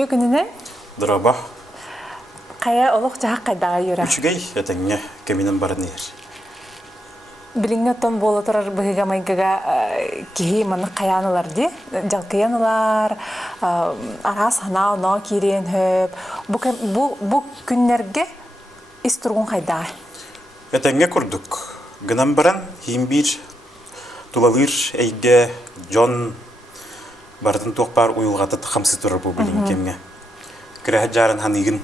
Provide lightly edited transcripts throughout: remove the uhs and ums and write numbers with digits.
Үтте күніне Драба. қая олық жаға қайдаға юра. Үчігей, әтәңе кемінен барын ер. Біліңе тон болы тұрар бұғыға майгыға кейі маны қаянылар де, жалқиянылар, арас хана оно керен хөп. Бұл күннерге іс тұрғын қайдаға? Әтәңе күрдік. Гынан баран, химбир, тулалыр, әйге, жон, бардың тоқпар уйылғаты тақамсы тұрар бұл білің кемге. Кірәхі жарын ханығын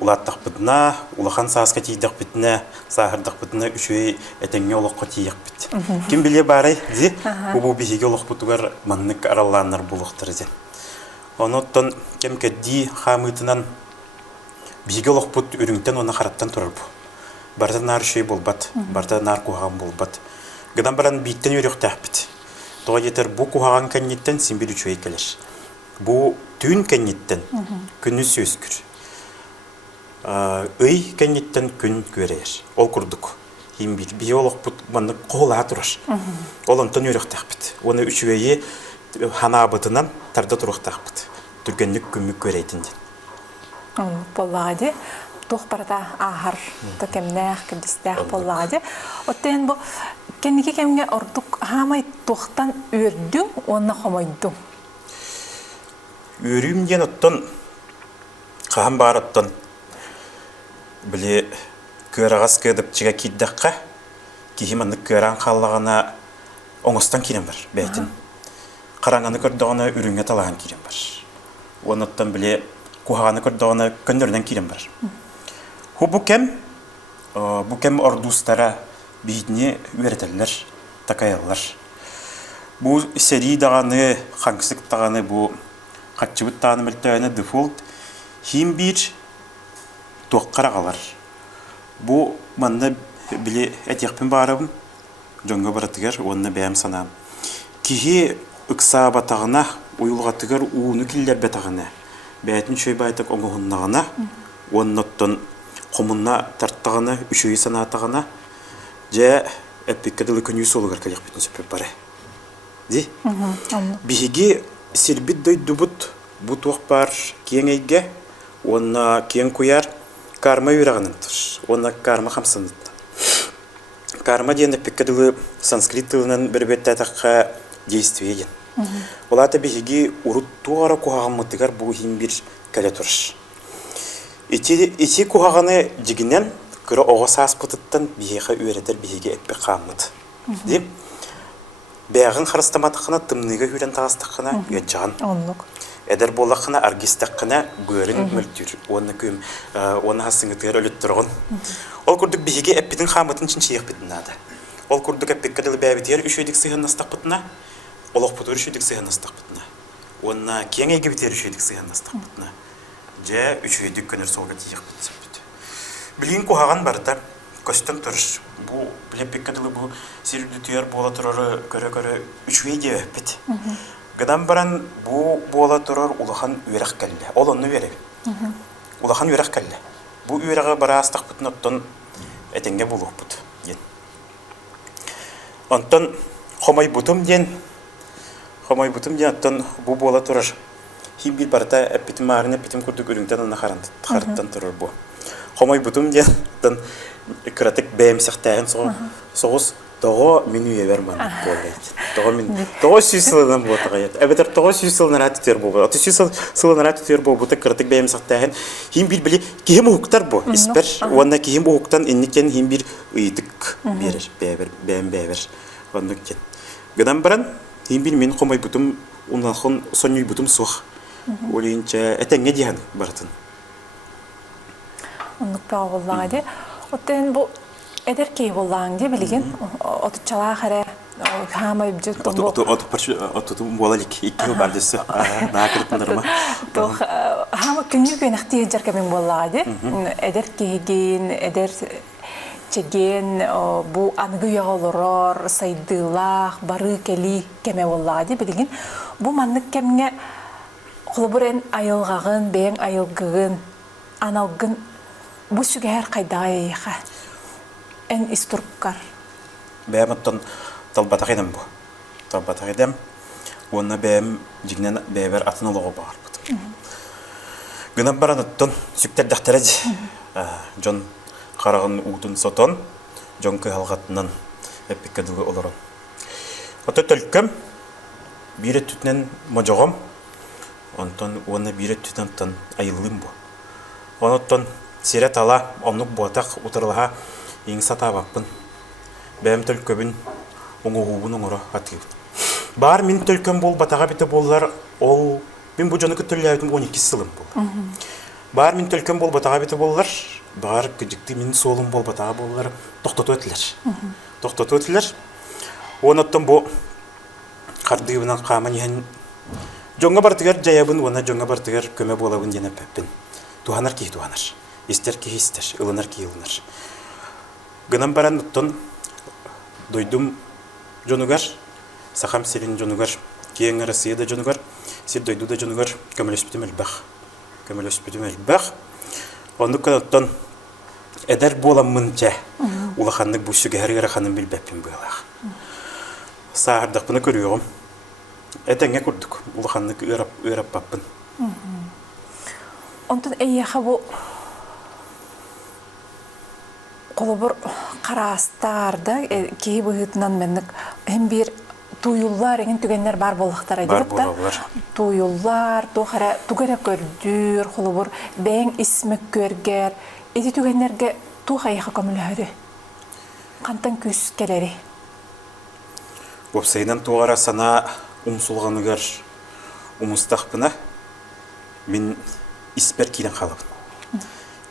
улаттақ бітіна, улахан сааска тейдақ бітіна, сағырдақ бітіна үшуей әтәңе олыққа тейек біт. Кем біле барай, де, бұл бейге олық бұтығар маннық араланар бұлықтыр де. Оныттан кем кәдді қамытынан бейге олық бұт үріңтен оны қараттан тұрар бұл. Барда нар үшей болбат, барда нар куған болбат. Гыдан баран бейттен өрек тәқ біт. Тоға етер бұл куған кәнеттен сенбір үшуей келер. Бұл түйін кәнеттен күні сөз күр. Үй кәнеттен күн көрер. Ол күрдік. Бей олық бұт маңны қола тұрар. Ол онтан өрек тәқ біт. Оны үшуейі хана абытынан тарда тұрық тәқ біт. Түргенлік күмі көрейтінден. Болағады. Тоқ барда ағар, төкемнәқ, кірдістәқ болағады. Оттен бұл, кәнеге кәмге ордық хамай тоқтан өрдің, оны қомайдың? Өрімден оттан, қағам бар оттан, біле көр ағас көдіп чыға кейддаққа, кейіманды көран қалағана оңыстан керен бар, бәйтін. Қараңаны көрдіғана үріңе талаған керен бар. Оны оттан біле куғаны көрдіғана көндерден керен бар. Бұл кем ордустара бейдіне өретелер, такаялар. Бұл сәрі дағаны, қаңсық дағаны, бұл қатшыбыт дағаны мүлтәйіні дефолт, хим бір тоққар ағалар. Бұл манна біле әтеқпен барабым, жонға баратығар, онына бәйім санам. Кеге үкса батағына, ойылғатығар уыны келдер бәтағына, бәйтін шөй байтық оңығынағына, онына қомынна тарттағына, үшөйі санатағына, жа әппеккадылы күнүй солығар кәлек бетін сөпіп бары. Де? Бейге сербит дойды бұт, бұт оқ бар кең әйге, онына кең көяр, карма үйрағының тұр. Онына карма қамсаныдды. Карма дейін әппеккадылы санскрит тылынан бір бетті атаққа действие еген. Олаты бейге ұрыт туғара қоғаған мұтығар бұл ең бір кәле тұрыш. Ити куғағаны жігінен күрі оғыз аспытыттан бейеға өретер бейеге әппе қамыды. Деп, бәғын қарыстаматықына тымныға үйрен тағыстықына өтжаған. Әдір болақына аргистақына көрін мүлтір. Оны хасыңытығар өліт тұрғын. Ол күрдік бейеге әппетін қамытын чинь шейік бітін ады. Ол күрдік әппек кәділі бәбітер үшөйдік сыйған настақ бітіна, олық бұтыр үшөйдік сыйған настақ бітіна. Оны кен әйге бітер үшөйдік сыйған настақ бітіна. Жа үшөйдік көнір солға тиек бітсіп біті. Білген қоғаған барда, көстен тұрыш. Бұл білеппек кәділі бұл серілді түйер бола тұрары көрі-көрі үшөйде өппіт. Ғадан баран бұл бола тұрар ұлахан өрақ кәлі. Ол оны өрек. Ұлахан өрақ кәлі. Бұл өреға бара астақ бұтын оттан әтенге болуқ бұт. Онтан қомай бұтым ден оттан бұл бола тұрар. Хим bir barda әппетім арыны әппетім күрдік үріңтен оны қарыттан тұрыр бұл. Қомай бұтым ден күратық бәйім сақтағын соғыз тоғы меню евер маңы болды. Тоғы сүй сылынан болды ғайет. Әбетер тоғы сүй сылынан әті төр болды. Оты сүй сылынан әті төр болды. Бұты күратық бәйім сақтағын. Хим бір біле кейім ұғықтар бұл. Іспер, онына кейім ұғықтан еннекен хим бір ұйдық берер, бәйім бәйбер. Гыдан баран, хим бір мен қомай бұтым, ұнланған соңүй бұтым соқ. Олейінчә әтәңе дейін барытын. Онлық бәу болағады. Оттен бұл әдер кей болағын де білген. Отычала қәрі қамай бүджет тұн бұл. Отытым болалік. Екі бардысы. Нақырытындырма. Хама күнні көн әқті жаркамен болағады. Әдер кейген, әдер чеген, бұл анғы яғылырыр, сайдылақ, бары кәлі кәме болағады білген. Бұл маңнық кәмге Құлыбырын айылғағын, бәйін айылғығын, аналғын, бұл сүге әр қайдағы ейіға? Ән істұрыққар? Бәйім ұттан талбатақ едім бұл. Талбатақ едім, оны бәйім жігінен бәйбер атын олығы бағар бұтым. Гынан баран оттон сүктер дахтарады. Жон қарағын уутун сотон, жон кыhalғатынан эпиккадылы олорон. Ота төлкөм бире түтнен можоғом, онтон оны бире түтнен айылым бу. Оноттон сирет ала, оннук буатақ утырлаға ең сатабаппын. Бәм төлкөбін оңуғуын оңыра атығып. Бар мен төлкөм бол батаға біті болар, ол мен бұл жоны күттірлі 12 сылым бол. Бар мен төлкөм бол батаға біті болар, бар күдікті мен солым бол батаға болар, тоқтату өтілер. Оноттон бұл қардығынан қаман ен жоңға бартығар жаябын, оны жоңға бартығар көмі болабын дене пәппін. Туғанар кей туғанар, естер кей естер, ылынар кей ылынар. Гынан баран оттон дойдум жонугар, сахам селин жонугар, кейін Россия да жонугар, сир дойду да жонугар, көмелеспетім әлбақ. Ондыққан оттон әдәр боламын жа, улаханнык бұшыға әргері ханым білбәппін бұғалақ. Сағардық бұны көріғым. Әтәңе көрдік, улаханнык үйрап баппын. Онтон әйеға бұл қолыбыр қарастарды кейі бұғытынан мәнік әм бір туйуллар еңін түгенлер бар болықтар Бар болалар. Туйуллар, туғара көрдір, қолыбыр бәң исмік көргер, еті түгенлерге туға әйеға көмілі қантан көз келері? Опсайдан туғара сана умсулғанығар умыстақпына мен испер кейден қалабын.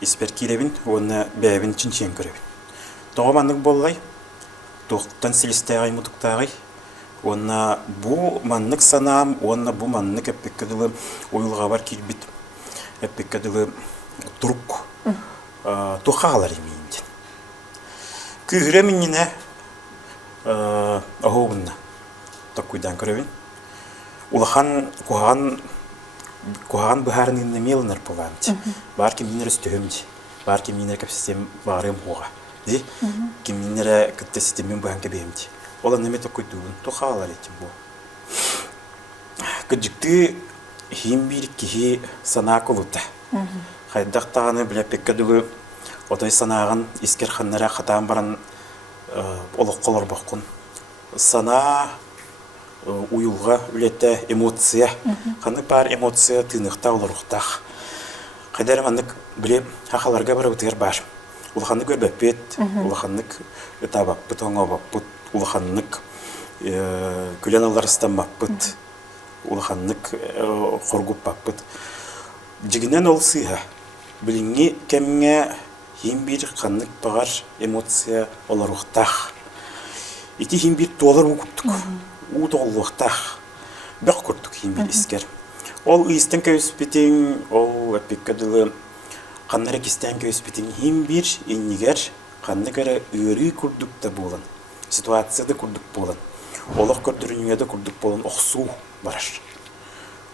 Испер кейлебін, оны бәйбін чын көребін. Тоғаманлық болғай, тоқтан селістағай мұдықтағай, оны бұ манлық санам, оны бұ манлық әппеккадылы ойылға бар келбет, әппеккадылы тұрук тоқағалар емейінден. Күйірі меніне ағуынна тоққойдан көребін. Улахан куған бұхарын иннемелінер боламды. Бар кемінер өстігімді, бар кемінер көпсістем барым қоға. Кемінер күтті системен бұған кебейімді. Ола неме тоққойдуын тоқағалар етім бұл. Күджікті хим бір кеге сана қолыты. Қайдақтағаны біле пеккадығы отой санағын ескер қаннара қатан баран олық қолыр баққын. Сана уйылға үлетті эмоция. Қанық бар эмоция тынықта олар ұқтақ. Қайдар манық біле хақаларға бары өтігер бар. Улаханнык көрбәппет, улаханнык табаппыт, оңабаппыт, улаханнык күлен аларыстан баппыт, улаханнык қоргуп баппыт. Жігінен ол сыйға. Біліңе кәміңе ең бір қаннык бағар эмоция олар ұқтақ. Ити ең бір туалар ұқыптық. Утоллуқтақ. Бәқ көрдік ең бір ескер. Ол ұйыстан көйіспетен, ол әпеккадылы қаннары кестен көйіспетен ең бір енігер қаннығары үйірі көрдік та болын. Ситуацияда көрдік болын. Олық көрдірінуеді көрдік болын оқсу барар.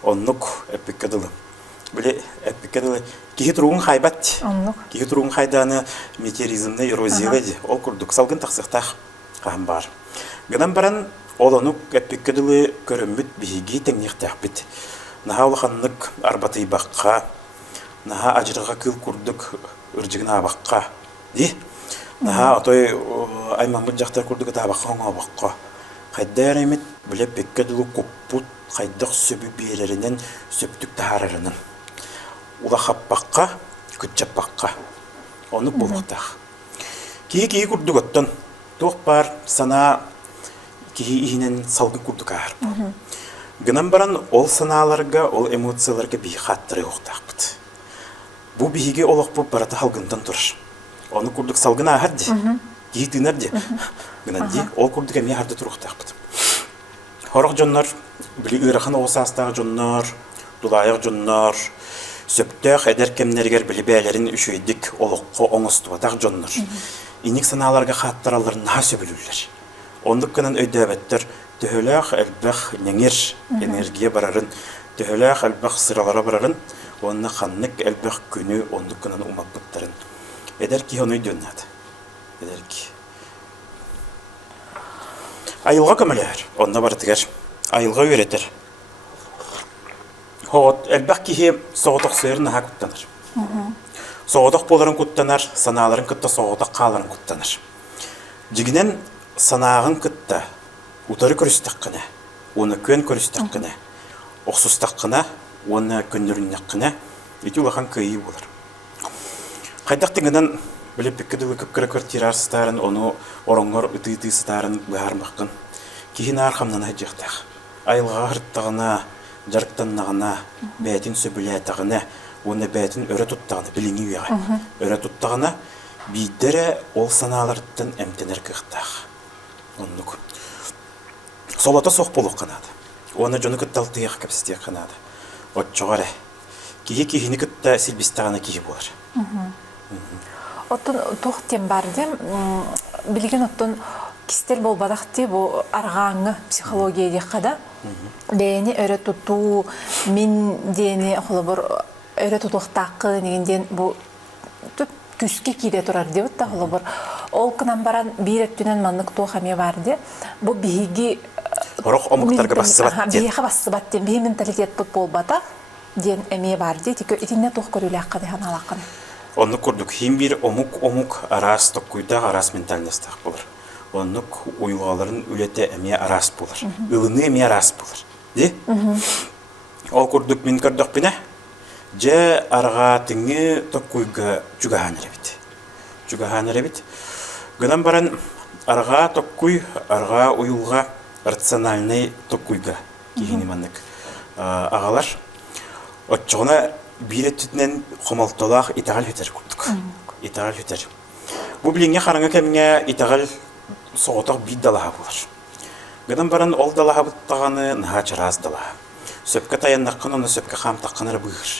Оннық әпеккадылы. Біле әпеккадылы кейі тұруғын қайбат. Кейі тұруғын қайданы метеоризмді эрозиялайды. Ол көрдік. Салғын тақсықтақ қағым бар. Гынан баран оланық әпеккадылы көрімбіт бейге тәңнеқтақ біт. Наға олықанлық арбатый баққа, наға ажырға кіл күрдік үржігін абаққа. Наға отой аймамыд жақтар күрдік табаққа оңа баққа. Қайдар әмет біле пеккадылы көппұт қайдық сөбі берерінен сөптік тағарарының. Ула қаппаққа, күтчап баққа. Оны болықтақ. Кейі күрдік өттін. Тоқ бар сана кейі иінен салғын күрдік ағарып. Гынан баран ол саналарға, ол эмоцияларға бей қаттыры оқтақ бұд. Бұл бейге олық бұл бараты халғындан тұрыр. Оны күрдік салғын ағарды, кейі тынарды. Гынан де, ол күрдік әме ағарды тұр оқтақ бұд. Хорақ жонлар, білі үйрақын оғысастағы жонлар, дұлайық жонлар, сөптіқ әдер кемнергер білі бәлерін үшейдік олыққы оңыстуатақ жонлар. Инік саналарға қаттыраларын наға сөбілілер. Ондық кынан өйдәбәттір, төхіләқ әлбәқ нәңер энергия барарын, төхіләқ әлбәқ сыралара барарын, онына қаннық әлбәқ күні ондық кынан умап бұттарын. Әдер ки оны өйдөннады. Әдер ки. Айылға көмілер, онына барытығар. Айылға өретір. Хот элбэх кихи соғотық сөрін наға күттаныр. Соғотық боларын күттаныр, саналарын күтті соғотық қаларын күттаныр. Жігінен санағын күтті, ұтары көрістік қына, оны көн көрістік қына, оқсыстық қына, оны көнлеріннік қына, еті ұлақан көйі болыр. Қайдақ теңінен біліп беккеділі көпкірі көртер арыстарын, оны орыңғыр үті-үті сытарын бұғармаққын. Кейін арқамнан әжіқтақ. Айылға ғырттығына, жарықтаннағына, бәйтін сөбілетіғына, оны бәйтін өрі тұттағына, біліңі үйеға. Өрі тұттағына, бейдері ол саналарыттан әмтенер кіқтақ. Оны күн. Солата соқ болу қанады. Оны жоны күтталтыяқ кәпсістер қанады. От жоғары. Кейі-кейіні күтті сілбістағына кейі болар. Оттон тоқтен барды, білген оттон кистер болбадақти бұл арғаңы психология деқада. Бәйіні өрі тұту, мен дені құлы өрі тұтуқтақы негенден бұл күске кейде тұрар деп отта құлы бір. Ол күнан баран бір өттінен маннық тоқаме барды. Бұл бейгі... Орақ омықтарға басы бат ден. Бейгі басы бат ден, бей менталитет бұт болбата ден әме барды. Тек өтіне тоқ көрілі аққады, хан алаққаны. Оны көрдік, хем бір омук арас тоққойда арас ментальностақ болыр. Онық ойылғаларын өлеті әме арас болыр. Үліні әме арас болыр. Де? Ол көрдік мен көрдік біне, же арға тіңі тоққойға жүгіған әребет. Жүгіған әребет. Гынан баран арға тоққой, арға ойылға рациональный тоққойға кейгені маннық ағалар. Отчығына бір өттінен қомалтолақ итағал өтер көрдік. Итағал өтер. Бұл біліңе қараңа кәміңе итағал соғытақ бейд далаға болар. Гынан баран ол далаға бұттағаны наға чараз далаға. Сөпке таяннаққан, оны сөпке қамтаққаныр бұғыр.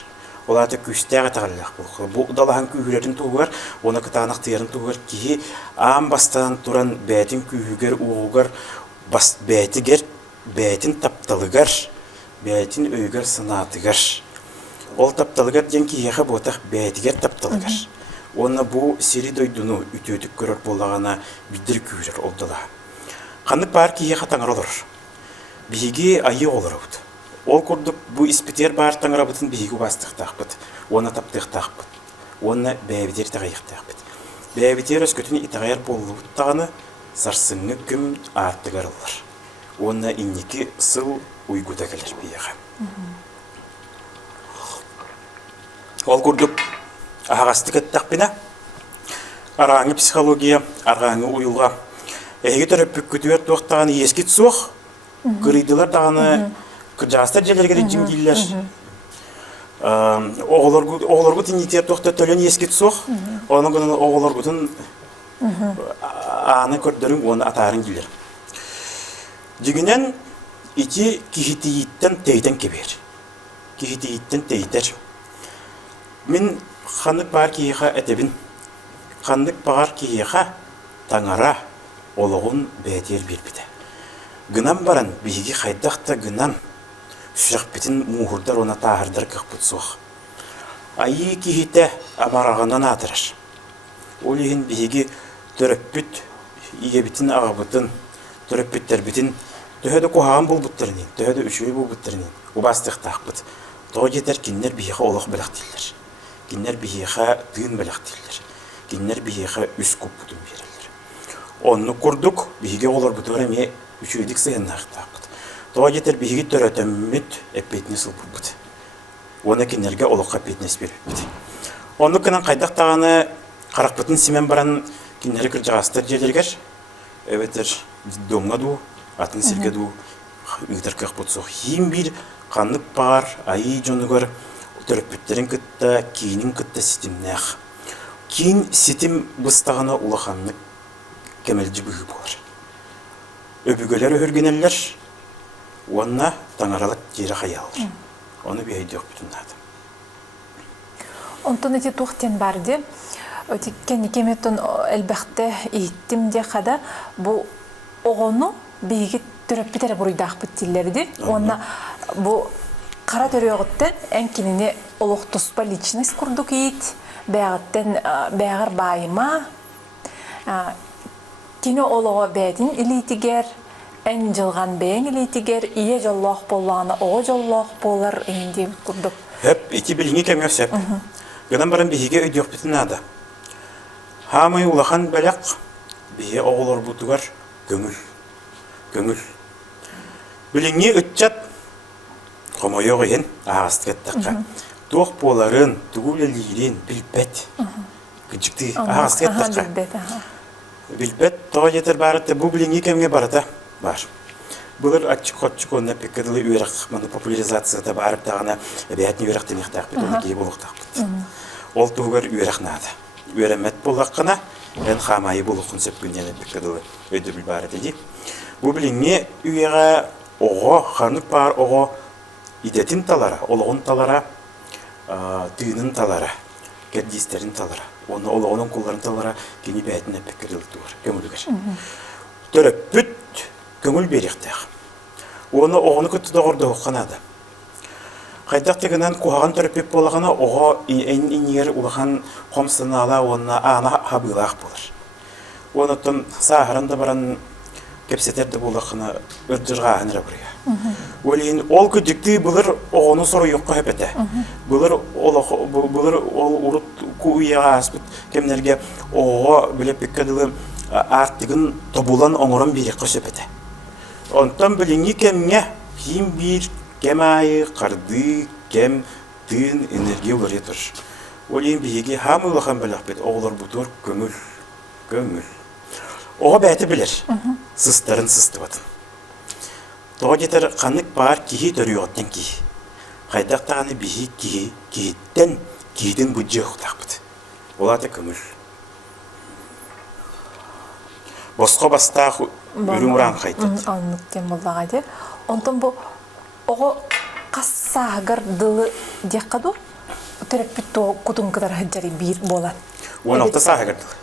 Оларды күстәғі тағалылақ бұл. Бұл далағын күйгілерін туғыр, оны кітағынақ тиерін туғыр. Кейі ам бастан тұран бәтін күйгігер, уғығыр, бәтігер, бәтін тапталығыр, бәтін өйгір сынатығыр. Ол тапталығыр ден кейеға бұтақ бәтігер тапталығыр. Оны бұл сері дойдыны үтөтік көрір болағана бидір күйірір олдыла. Қандық бар кейе қатаңыр олыр. Бейге айы олыр өт. Ол көрдік бұл іспетер бар таңыр бұтын бейге бастықтақ бұт. Оны таптықтақ бұт. Оны бәйбетер тағайықтақ бұт. Бәйбетер өскөтін итағайыр болу бұттағаны сарсыңы күм артығар олыр. Оны иннекі сыл ұйгуда кәлер бейеға. Ол көрдік ағасты кәттақ біне, арғаңы психология, арғаңы ұйылға. Әйгі түріп бүккетуер тоқтағаны ескет соқ, көрейділер дағаны күржағыстар желергері жемдейлер. Оғылар бұтын етер тоқта төлен ескет соқ, оның күнін оғылар бұтын аны көрдірін оны атарын келер. Дегенен, ити кихитейттен тейден кебер. Кихитейттен тейдер. Мен қандық бар кейіға әтебін, қандық бағар кейіға таңара олығын бәдер бербеді. Гынан баран бейге қайдақты гынан сүрақ бетін мұғырдар оны тағырдар қықпыт соқ. Айы кейіті амарағынан атырар. Ол еген бейге түріппіт, ие бітін ағабытын, түріппіттер бітін, төхеді қоғаған бұл бұттырынен, төхеді үшуі бұл бұттырынен, ұбастық тақпыт. Тоғы жетер кеннер бейге олық біліқ дейлер. Кеннер бейеға тыын біліқ дейлер. Кеннер бейеға үс көп бұтын берілер. Оны көрдік, бейге олар бұтыр әме үшуедік сығын ақтақпыт. Тоға жетер бейге түр өтіммет әппетіне сыл бұт. Оны кеннерге олыққа әппетінес беріп. Оны күнін қайдақтағаны қарақ бұтын семен баран кеннері күржағастар жерлергер. Өбетер домға ду, атын сірге ду, үйтір қық бұт соқ. Ең бір қанық бар, айы жонығыр, түріппеттерін күтті, кейінің күтті сетімнәқ. Кейін сетім бұстағына ұлақанны кәмелді бүгі болар. Өбігілер өргенелер, онына таңаралық жері қаялыр. Оны бейді өк бүтіндады. Онтон әте тоқтен барды, өтеккен екеметтен әлбәқті еттім де қада, бұл оғыны бейгі түріппетері бұрыйдақ бүттелерді. Онына бұл қара төрі оғыттен әнкеніне олық тұспа личность күрдік ет, бәғір байыма, кені олығы бәдін илетігер, эн жылган бэң илитигер ие жоллоох боллаана ого жоллоох болар инди курдук. Hep iki bilgi kemiyorsa hep. Gıdan barın bihige ödüyor bitin nada. Hamay ulahan belak bihe oğulur butugar gömül. Gömül. Bilingi ötçat komoyo gihin ağast kettakka. Tuğ poların, tuğulelirin bilbet. Gıcıktı ağast kettakka. Bilbet toğa yeter barıtta bu bilingi kemge barıta var. Бұлар ачық-отчық онына пеккадылы үйрақ, мұны популяризацияда барып тағына әбәйтіне үйрақ демектақ бет, оны кей болуқтақ бет. Ол тұғығар үйрақ нады. Үйремет болаққына, ән қамайы болуқын сөп күндені пеккадылы өйді біл бары деді. Бұл біліңе үйеға оғы, қарнық бар оғы идетін талара, олығын талара, түйінің талара, кәддестерін талара. Оны олығының қоларын талара кені бәйтіне пеккадылы тұғыр, көмілігер. Төріп бүт көңіл беректәқ. Оны оғыны күтті доғырды оқанады. Қайдақ тегінен қуаған түріппеп болағына оға инер ұлған қомсыны ала онына ана хабылақ болыр. Оны тұн сағырында баран кепсетерді болақына үрдірға әнірі бұрыға. Өлейін ол күдікті бұлыр оғыны сұры юққа өпеті. Бұлыр ол ұрыт көйеға аспыт кемнерге оға білеп беккеділі артығын тобулан оңырын берекқа сөпеті. Онтан біліңі кемге хим бір кем айы, қарды, кем, тын, энергия олар етір. Ол ең бейге хамы ұлақан біліқ бет, оғылар бұтыр көңіл, көңіл. Оға бәті білер, сыстарын сысты батын. Тоға жетер қанық бар кейі түрі оғыттен кейі. Қайдақтағаны бейі кейі, кейіттен, кейдің бұджы ұқтақ бұд. Олады көңіл. Босқа бастақ үрім ұран қайтады. Анныктен болдаға де. Онтан бұл оғы қассағыр дылы деққаду түріппіт күтін қыдар хыджари бір болан. 16 сағығыр дылы.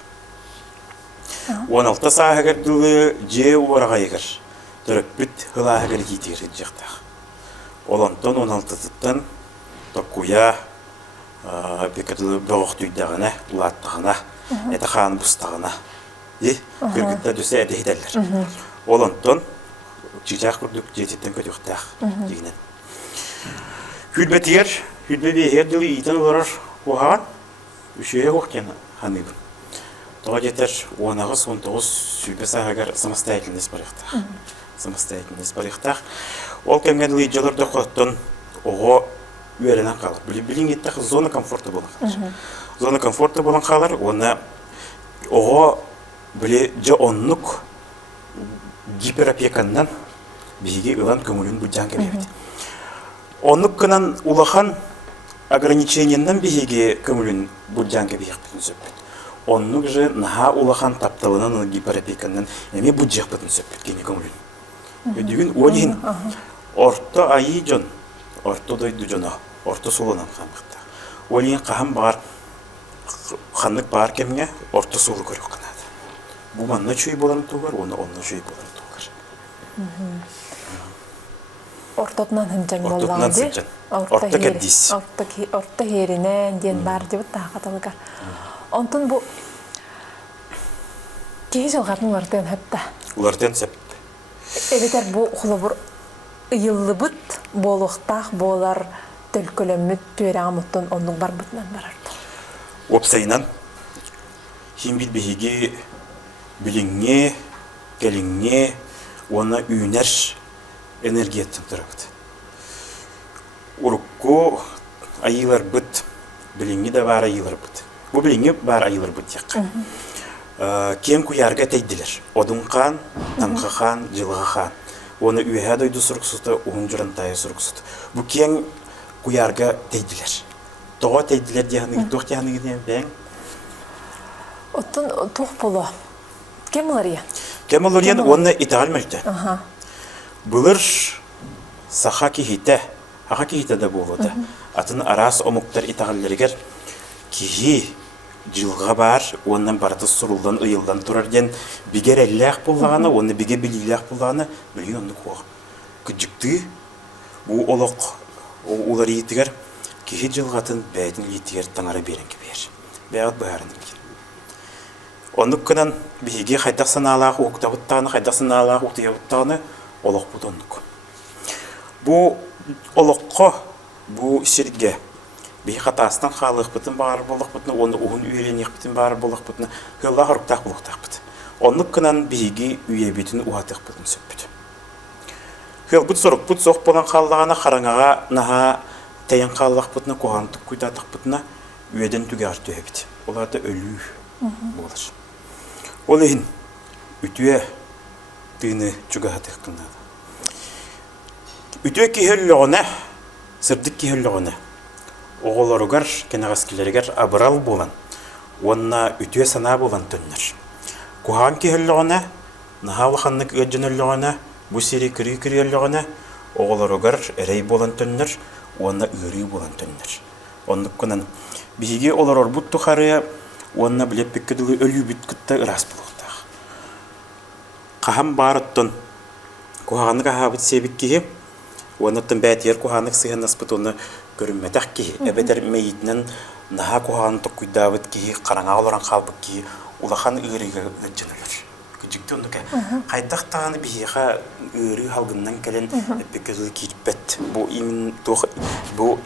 16 сағығыр дылы же уараға егір. Түріппіт ғылағығыр етігір хыджақтақ. Олантан 16-тыттан тоқуя бекетілі бұғық түйдіғіне, ұлаттығына, әті қан бұстағына. Күргітті дөсе әді хедерлер. Олантан чижақ күрдік жететтен көтіқтақ дегінен. Хүлбетігер, хүлбетігер дылы итін оларар оған үшеге оқкен ханыбын. Тоға жетер 19 сүйбе сағығар самостоятельность барықтақ. Самостоятельность барықтақ. Ол кәмген дылы жаларды қоттын оға үйерінен қалыр. Білін еттіқ зона комфорты болын қалыр. Зона комфорты болын қалыр, оны оға біле жа оннық гиперопеканнан бейге ұлан көңілін бұджан кәбейді. Оннық кынан ұлақан ограниченияннан бейге көңілін бұджан кәбейік бітін сөппет. Оннық же наға ұлақан тапталынан гиперопеканнан әме бұджақ бітін сөппет кені көңілін. Өдігін олейін орта айы жон, орта дойды жона, орта солынан қамықта. Олейін қағам бар, қанық бар кемге орта солы көрі қанады. Bu manna çöy bolan tuğar, onu çöy bolan tuğar. Ortatnan hıncan bolan Ortatnan di. hıncan. Orta keddis. Orta herine diyen bar di bu tağa katalıgar. Ontun bu keyi жылғатын ulardan hepta. Ulardan sep. Ebeter bu xulabur yıllı bıt boluqtaq bolar tölkölömüt töreğamuttun onun bar bıtnan barardı. Opsayınan him bil behigi bilinge, gelinge, ona üner enerjiyetten tarafta. Urukku ayılar bıt, bilinge de var ayılar bıt. Bu bilinge var ayılar bıt yak. Kem kuyarga teydiler. Odunkan, tanqakan, jılğakan. Onu üyehe doydu suruksutu, uğuncurantaya suruksutu. Bu kem kuyarga teydiler. Toğa teydiler diyanı, toğa diyanı gidiyen ben. Otun toq bolu. Kim olar ya? Kim olar ya? Onu ithal mülde. Bulur saha kihite. Haha kihite de buludu. Atın aras omuktar ithallerger kihi жылға бар, оннан бараты сұрылдан, ұйылдан тұрар ден бігер әлләқ болғаны, оны біге біліләқ болғаны, білген оны қоға. Күджікті, бұл олық, олар етігер, кейі жылғатын бәйдің етігер таңары берінгі бер. Бәғат бағарын екен. Оннуккынан биһиги хайдах санаалаах уктабыттааны хайдах санаалаах уктиябыттааны олох бут оннук. Бу олоққо бу сирге биһи хатаастан хаалыхпытын баар болохпытын оны ухун үйренихпытын баар болохпытын хылла хоруктаах булуктаахпыт. Оннуккынан биһиги үйебитин уатыхпытын сөппүт. Хылбыт сорукпут соқ болан халлагана хараңага наха таян халлахпытына кухантык куйтатыхпытына үйеден түгәр төһөбит. Оларда өлүү болар. Ол ехин үтүе тыны чугатык кылнады. Үтүе киһеллөгөнө, сырдык киһеллөгөнө. Оголоругар, кенегаскилеригер абырал болан. Онна үтүе сана болан төннөр. Кухан киһеллөгөнө, нахалханнык өҗөнөллөгөнө, бу сири кири-кириеллөгөнө, оголоругар эрей болан төннөр, онна үрүй болан төннөр. Оннуккунан биһиги олар орбут тухары онна билеп беккедилы өлүү бүткүттө ырас булуктах. Кахам барыттын куханык ахабыт себик киһи, оннаттан бәтер куханык сыйганаспыт оны көрүммәтәк киһи. Эбетер мейитнен наха куханы токуйдабыт киһи, караңа олоран калбык киһи, улахан ырыга ыджынылыр. Күжүктө онука кайдак таганы биһиха ыры халгыннан келен беккедилы кирпет. Бу имин бу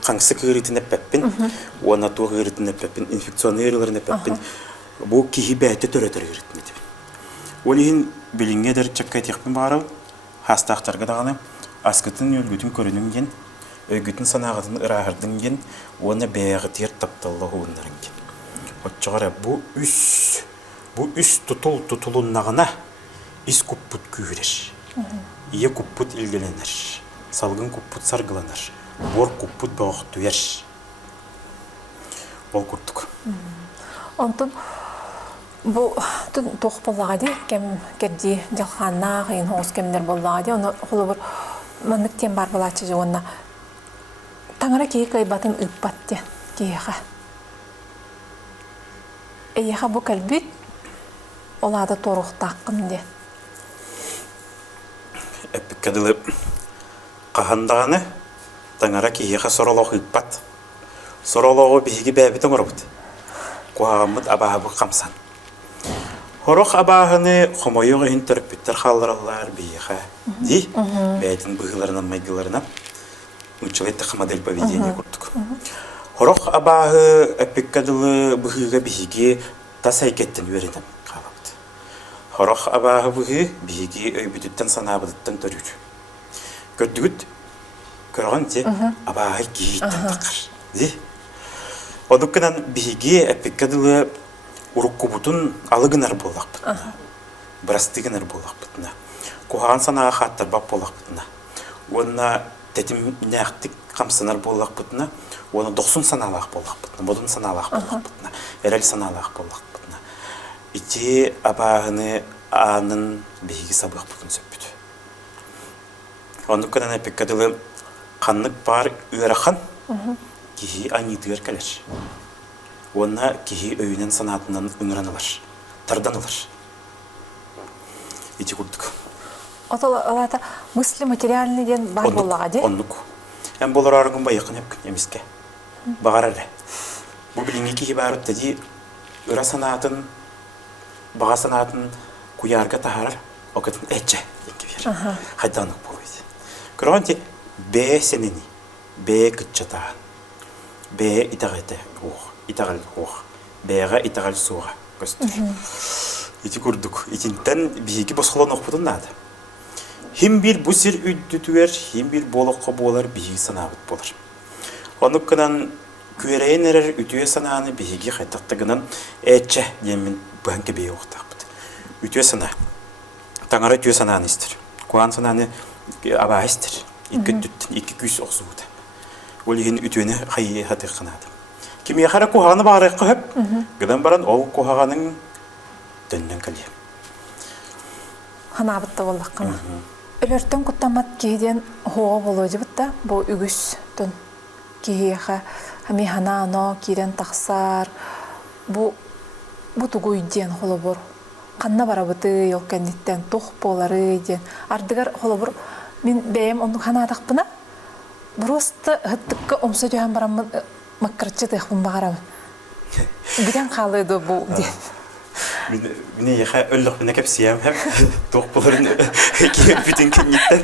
каңсы кырытын эппеппин, онна кырытын эппеппин, инфекционный ырыларын эппеппин. Бу киһи бәте төрөтөр кырытын эппин. Олихин билиңгедер чаккайтыхпин бары, хастахтарга даганы аскытын өлгүтүн көрүнүнген, өйгүтүн санагытын ырахырдынген, онна бәгытер тапталлы хууннарынген. Отчогара бу үс тутулуннагына ис куппут күйрер. Ие куппут илгеленер. Салгын куппут саргыланар. Бор куппут баохтуер. Ол курдук. Онтон бу тох боллагади кем керди жалханна кыйын хоос кемдер боллагади оны холобур мандык тем бар болачы жогонна таңара кей кайбатын ыппатте кейха эйха бу калбит олада торуктаккын де эпиккадылы кахандаганы таңара кейха соролог ыппат сорологу биһиги бэбитен орбут куагамыт абаабы камсан хорох абаахыны хомойуға интерпеттер халларалар бейха ди бәйтін бұғыларынан майгыларынан училетті модель поведения күрдік. Хорох абаахы әпеккадылы бұғыға бейге тасай кеттен өренім қалапты. Хорох абаахы бұғы бейге өйбүдіттен санабыдыттен төрір. Көрдігіт көрген де абаахы кейттен тақыр. Ди одуккынан бейге әпеккадылы уруккубутун алыгынар болақпытына, бірастығынар болақпытына, кухаған санаға хаттар бап болақпытына, онына тәтім нәқтік қамсынар болақпытына, оны 90 саналақ болақпытына, модын саналақ болақпытына, әрәл саналақ болақпытына. Ити абағыны анын бейгі сабық бұтын сөппіді. Онуккынан әпеккадылы қанлық бар үйрахан кейі анидығыр кәлер. Онна киһи өйүнен санатынан ыңыранылар, тарданылар. Ити курдук. Олата мысли материальный ден бар боллага де? Оннук. Эм болар арыгын байықын епкін емеске. Бағар әрі. Бұл біліңгі киһи барытта ди ыра санатын, баға санатын куярга тахарар, окытын әтче денгі бер. Хайданық болуйды. Көрген те бе сенени, бе күтчатаған, бе итағайты оқ. Итагал хох, бэга итагал суга көстөр. Ити курдук, итинтен биһиги босхолон окпутун нада. Хим бир бу сир үддүтүер, хим бир болохко болар биһиги санабыт болар. Онуккынан күөрейин эрер үтүе санааны биһиги хайтактыгынан эче демин банке бей октакпыт. Үтүе сана. Таңара үтүе санааны истер. Куан санааны аба истер. Икки күс оксууда. Ол ехин үтүені хайы хатык кынады. Кими хара куханы бары кыһып, гыдан баран ол кухаганың төннөн кале. Ханабытта боллаккана. Өлөртөн куттамат кийден хоо болуучу бутта, бу үгүс төн кийха хами хана но кийден таксар. Бу тугуйден холобор. Канна барабыты йолкенниттен тух болары ден. Ардыгар холобор мен бэм ону хана такпына. Просто хыттыкка омса жахан барамын маккарчы тыхпын бағарам. Биден қалыды бұл ден. Mine yaha öllük bine kep siyam hem toqpulарын kiyip bütün kinnitten.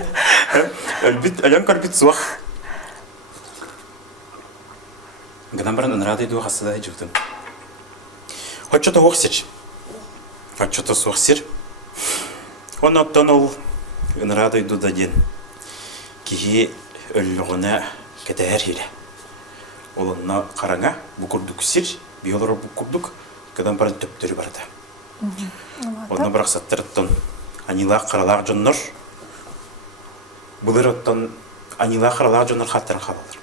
Ölbüt ölen karbüt suaq. Gıdan baran ınrada du hasada hicutun. Hoççota hoqsir. Hoççota soqsir. Ondan ol ınrada du da gen. Kihi öllüğüne keteher hile. Olunna qaranga bu kurduk sir, biyolara bu kurduk. Gıdan baran töptörü barada. Ondan bırak sattırıttın anila qaralaq jonlar. Bulur ottan anila qaralaq jonlar xattara xalalar.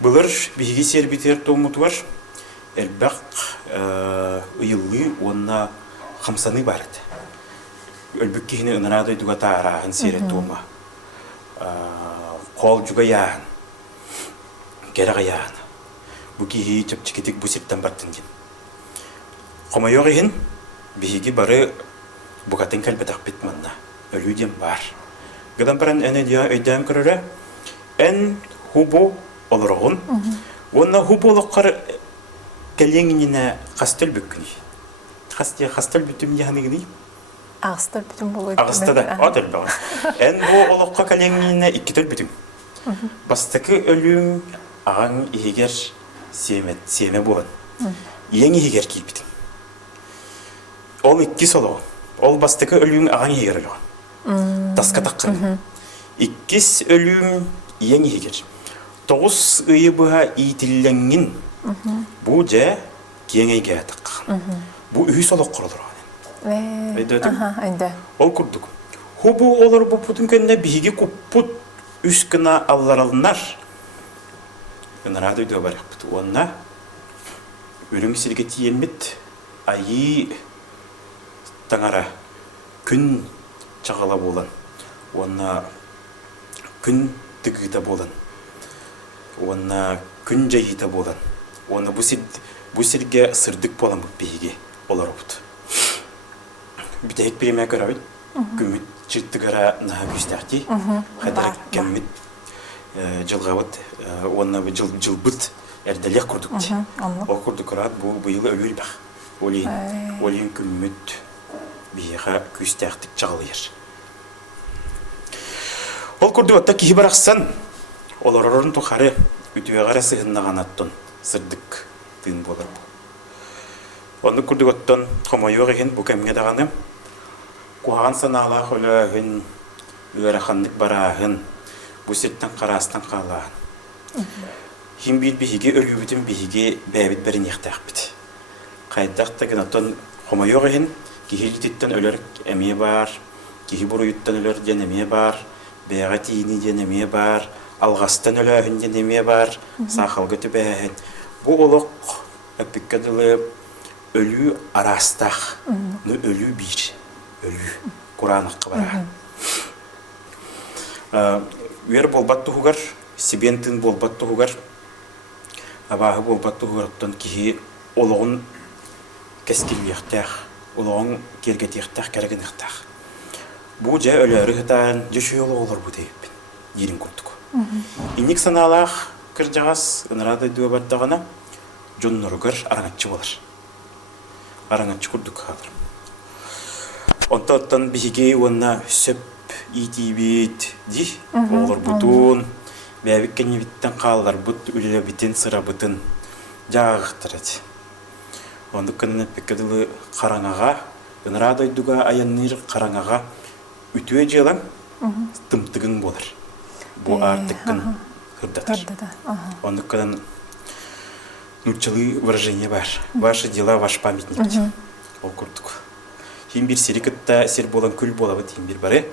Bulur bihigi serbiter tomut var. Elbaq uyullu onna xamsаны барат. Ölbük kihini ınarada duga taarağın seret toma. Qol juga yağın. Gerağa yağın. Bu kihi çöpçikitik bu sirtten bartın gen. Qoma yoğihin bihigi barı bukatın kalbetak bitmanna. Ölüdem var. Gıdan baran ene diya öydem kırıra. En hubu olurağın. Onna hubu oluqar kelyenginine qastel bükküni. Qastel bütüm yahanigini. Ağızda bütün buluyor. Ağızda da adır bağın. En bu oluqqa kelyenginine ikkitel bütüm. Bastakı ölüm ağın ihiger siyeme bulan. Yen ihiger kilbitin. Ol ikki solo. Ol bastakı ölüm ağın ihiger ölüğün. Taska taqqın. İkkis ölüm yen ihiger. Toğuz ıyı buha itillenngin. Bu ja kiyengey gaya taqqın. Bu ühü solo kurulur. Ol kurduk. Hubu olur bu putun könne bihigi kupput üskına allar alınlar. Önarada ödüyor var yapıtı. Onna ölüm sirgeti yemit ayı tangara gün çağala bolan. Onna gün tıgıda bolan. Onna gün jayita bolan. Onna bu sirge sırdık bolan bu bihigi olar oput. Bir tek birime göre gümüt çıktıgara naha güsterdi. Hatta gümüt жылғавыт, онна жылбыт әрдәлек құрдық. Ол құрдық құрад, бұл yıl ölür бақ. Олейін күммет бейіға күстәқтік жағылыр. Ол құрдық отта кейі барақсан, оларырын тұқары үтіе қара сығыннаған аттын сырдық тыын болыр бұл. Оны құрдық оттан қомайуға ең бұл кәмге дағаны, қуаған саналақ өлігін, үйәріқандық барағын, bu sirtten qarastan qalağın. Him bir bihige ölübütün bihige bäbit berin yaqtaqbit. Qaydaqta gınatan xoma yoğin, kihilititten ölür emiye bar, kihi buruyuttan ölür denemiye bar, bägatini denemiye bar, alğastan ölühün denemiye bar, saqalgı tübähin. Bu oluq öpükkadılı ölü arastaq, ölü bir, ölü Kur'an'ı barağın. Üyer bolbatты хугар, сибентин болбатты хугар, абағы болбатты хугарыптан кихи олығын кәскілбияқтақ, олығын кергетияқтақ, кәргенақтақ. Бұл жа өлері ғытан, жеші олы олар бұл дейіппін, ерін көрдік. Инек саналақ кір жағас, ұнырады дөе баттағана, жон нұрығыр араңатчы болар. Араңатчы көрдік қалыр. Онтан бігеге онна сөп итибит ди олар бутун бәбик кене биттен қалар бут үлеле битен сыра бутын жағықтырады. Онды көнне пекедилы қараңаға, ынрада дуга аянныр қараңаға үтүе жылан тымтыгын болар. Бу артыкын хырдатыр. Онды көнне нучылы выражение бар. Ваши дела, ваш памятник. Ол курдук. Хим bir siriketta sir bolan kül bolabıt him bir bare.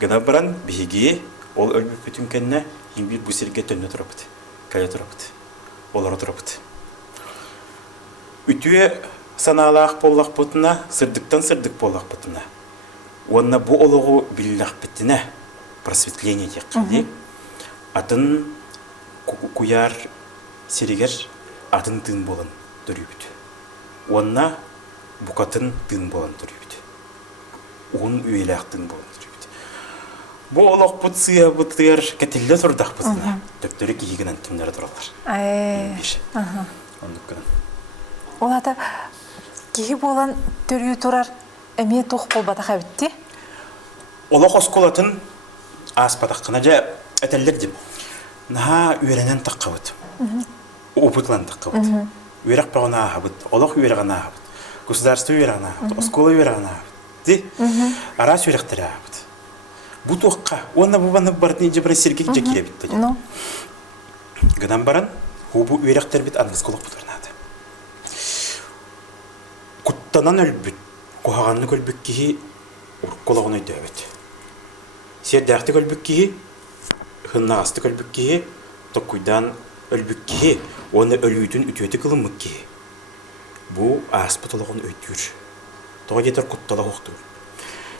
Gana baran bihigi ol ölbüp bütün kenne him bir bu sirike tönne turapıt. Kaya turapıt. Olara turapıt. Ütüye sanalaq bollaq botuna sırdıktan sırdık bollaq botuna. Onna bu oluğu billaq bitine просветление tekli. Atın kuyar siriger atın tın bolan dörübüt. Onna bukatın tın bolan dörübüt. Он üyelaqtın bolandır. Bu olaq bu sıya bu tıyar ketille turdaq bızına. Döptörü kiyiginen tümleri durallar. Onluk gınan. Олата кихи болан төрүү турар эме тух болбата хабитти. Олох осколатын аспадаққына жа әтәллер деп. Наха үйренен таққабыт. Опытлан таққабыт. Үйрек бағына ағабыт. Олох үйрегана ағабыт. Государство үйрегана ағабыт. Оскола үйрегана ағабыт. Ди? Арас үйректері ағабыт. Бұ тоққа. Онна бұбаны бардың жебірін сергек жекеле бітті. Гынан баран, хубу үйректер бит аңғызқылық бұтырнады. Құттанан өлбіт. Қоғағанны көлбік кейі ұрққолағын өйді өбіт. Сердәқті көлбік кейі, хыннағасты көлбік кейі, тоққойдан өлбік кейі, оны өлүйдің үтеті қылымық кейі. Бұ аспытылығын өйдір. Тоға детер құттала қоқты.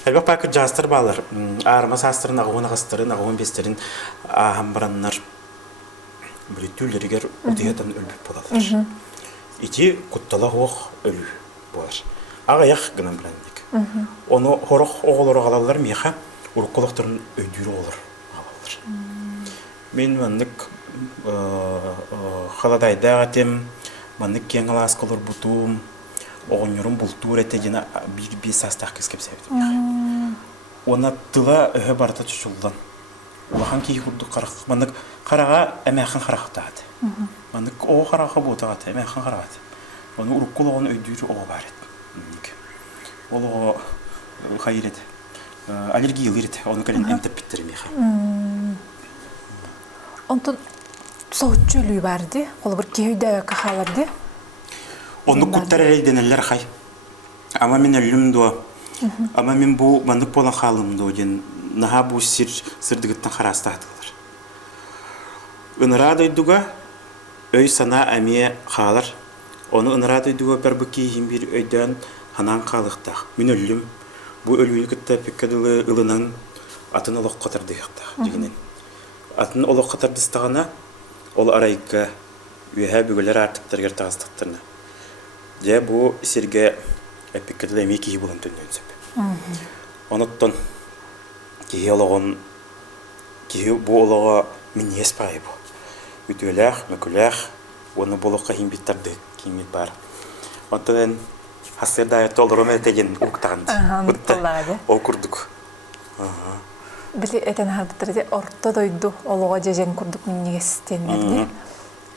Әлбәқ бақыр жастыр балар, армас астырын, ағуын ағастырын, ағуын бестерін ағамбараннар бүлеттүүлерігер ұтығатан өлбік боладыр. Ити құттала қоқ өлі болар. Ағаяқ гынан біләндік. Оны хорақ оғылыр қалалар меха ұрыққылықтарын өйдері олар қалалар. Мен мәнік қаладайда әтем, мәнік кен алас қалыр бұтуым, оғынырым бұлтуыр әте жена бір састақ кескеп сәбетім. Оны тыла өйі барда түшілдан. Олақан кей құрдық қарақ. Мәнік қараға әмәқін қарақтады. Мәнік оғы қараққа бұтағады, әмәқін қарағады. Оны ұрыққылығын өйдері оғы бар еді. Ол қайыр еді. Аллергиялы еді. Оны кәлін әмтіп біттірі меха. Онтын соғытчы өлі барды. Ол бір кейді әуәкі қаларды. Оны құттар әрейденелер қай. Ама мен өлім дуа. Ама мен бұл мандық болан қалым дуа. Наға бұл сірдігіттен қарасты атылар. Үнірад өйдіға өй сана әме қалар. Оны үнірад өйдіға бір бүкей бір өйден ханан қалықтақ. Мен өлім. Бұл өлімін күтті пеккадылы ұлынан атын олық қатарды еқтақ. Атын олық қатарды стағана ол арайыққа үйәе бүгілер артықтарғар тағыстықтарына. Де бұл серге пеккадылы әме кейі болын түнді өнсіп. Оныттан кейі олығын бұл олыға мен ес бағай бұл. Үтіләқ, мүкіләқ, оны болыққа химбеттарды кеймет бар. Онтан Хасырда толырым әтеген ұқтағанды. Ол күрдік. Білі әтен ғардықтырды орта дойду олуға жежен күрдік меннеге сістенмеді.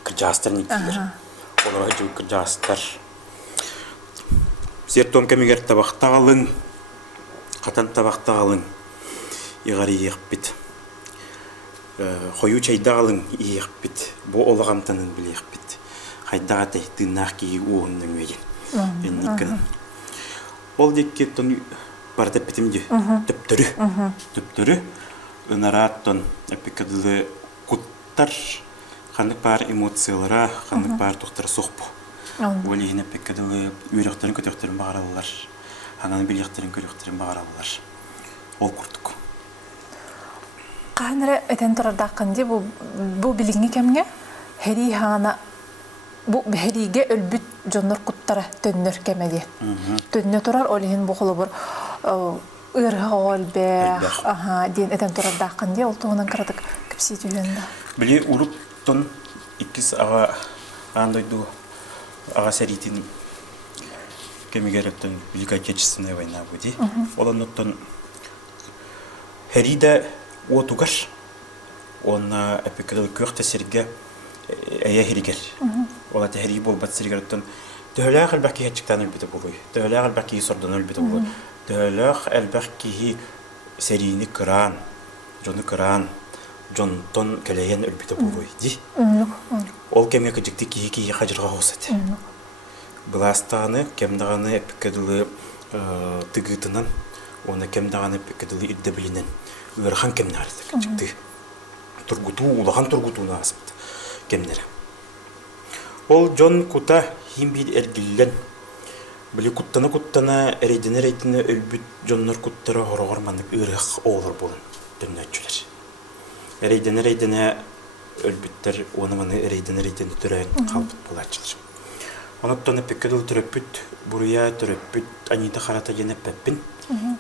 Кіржастар некелер. Оларға жау кіржастар. Зертон кәмегер табақтағалың, қатан табақтағалың, иғар еқпет. Қойу чайдағалың еқпет. Бұл олығамтанын білі еқпет. Қайдаға тәйттіңнақ кейі оғынның өйген. Ол декке тон барда бітімде түптірі үнараттон әпекадылы құттар қандық бар эмоциялара қандық бар тоқтары соқпу ол еген әпекадылы үйректерін көтектерін бағаралылар ананы білектерін көректерін бағаралылар ол құрдық қаныры әтен тұрардаққанде бұл білігіне кәмге хәри хана Бу бәһриге өлбүт жоннор куттара төннөр кемеди. Төннө турар олин бу холо бер ырга олбе, ден этен турар даккан ол тугунан кыратык кипси түйөндө. Били уруптон иккис ага андойду ага серитин кемигереттен Великая Отечественная война буди. Олоноттон херида отугар. Он эпикадыл көхтө серге әйе хиригер. Ола тәһри болбат сиргәрттен тәһләх әлбәки һәчтән әлбәте булый. Тәһләх әлбәки сордан әлбәте булый. Тәһләх әлбәки серийни кран, жоны кран, жонтон кәләйен әлбәте булый ди. Ол кемгә кҗикти ки хаҗырга хосат. Бластаны кемдаганы эпикадылы тыгытынан, оны кемдаганы эпикадылы идде билинен. Үрхан кемнәр кҗикти. Тургуту, улаган тургутуна аспыт. Кемнер. Ол Джон Кута химбид эргиллен. Били куттана эрейдене өлбүт Джоннор куттара хорогор мандык ырык олор болун дөннөчүлөр. Эрейдене өлбүттер оны маны эрейдене төрөйн калбыт булачылар. Оноттон пекедул төрөпүт, буруя төрөпүт, анита харата жена пеппин.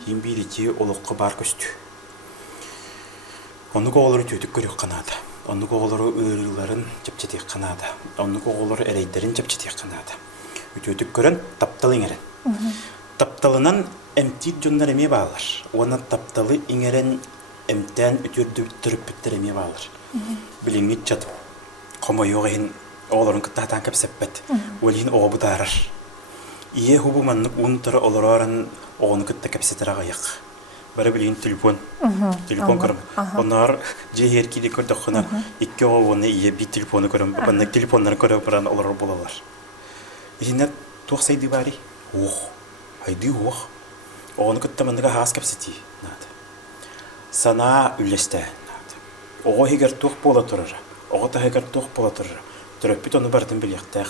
Химбидити олокко бар көстү. Оны голору төтүк көрөк канада. Оны голору ырыларын жапчетек канада. Оны голору эрейдерин жапчетек канада. Үтөтүк көрөн тапталың эрен. Тапталынан эмтид жондар эме баалар. Оны тапталы иңерен эмтен үтүрдү түрүппүттер эме баалар. Билиңит чат комойогын олорун кыттатан кепсеппет. Олин обутарар. Ие хубу маннык унтара олороран оны кытта кепсетера гаяк. Бары билин телефон. Телефон көрөм. Онар жеер киде көрдөккөнө икки оны ие би телефону көрөм. Баннык телефоннарын көрөп баран олор болалар. Инет туаксайды бари. Ох. Айди ох. Оны кытта мандыга хас кепсети. Нат. Сана үлесте. Нат. Ого хигер тук бола турар. Ого та хигер тук бола турар. Төрөппүт оны бардын билектер.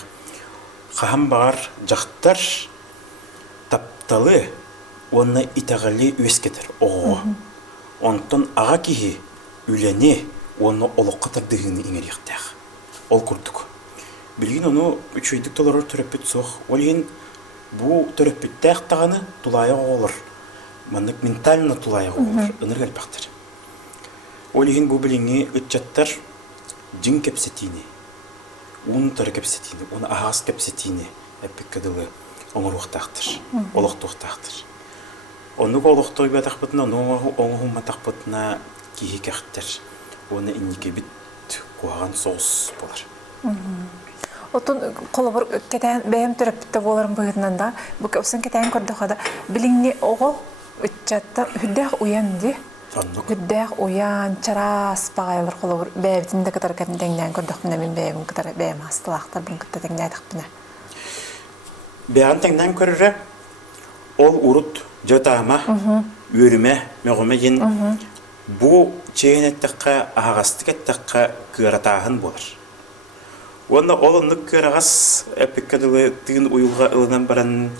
Хам бар жактар тапталы оны итагали үескетер. Ого. Онтон ага кихи үлене оны олоққатырдығыны иңеректер. Ол курдук. Билгин оны $3 төрөппүт соқ. Олин бу төрөппүттәк таганы тулайы олар. Маннык ментально тулайы олар. Өнергел бақтыр. Олин бу билинги үтчаттар жин кепсетини. Унтар кепсетини, оны ағас кепсетини. Әппек кадылы оңыруқтақтыр. Олықтуқтақтыр. Оны олықтой бәтақпытына, оны оңығыма тақпытына кейі кәқтір. Оны иннеке бит қуаған соғыс болар. Отун қолыбыр кетен бәйім түріпті боларын бұғытынан да, бұл көпсін кетен көрді қада, біліңне оғыл үтчатта хүддәқ уян де, хүддәқ уян, чарас бағайлар қолыбыр бәйбітінде кітар кәтіндеңден көрдіқпіне мен бәйім кітар бәйім астылақтар бұн кітті тәңден айтықпіне. Бәйін тәңден көрірі, ол ұрыт жотама, өріме, мәғыме ен, бұ чейін әттіққа, ағастық әттіққа кыратағын болар. Оны олынлық кырағас әпіккадылы тыын ұйылға ылынан баран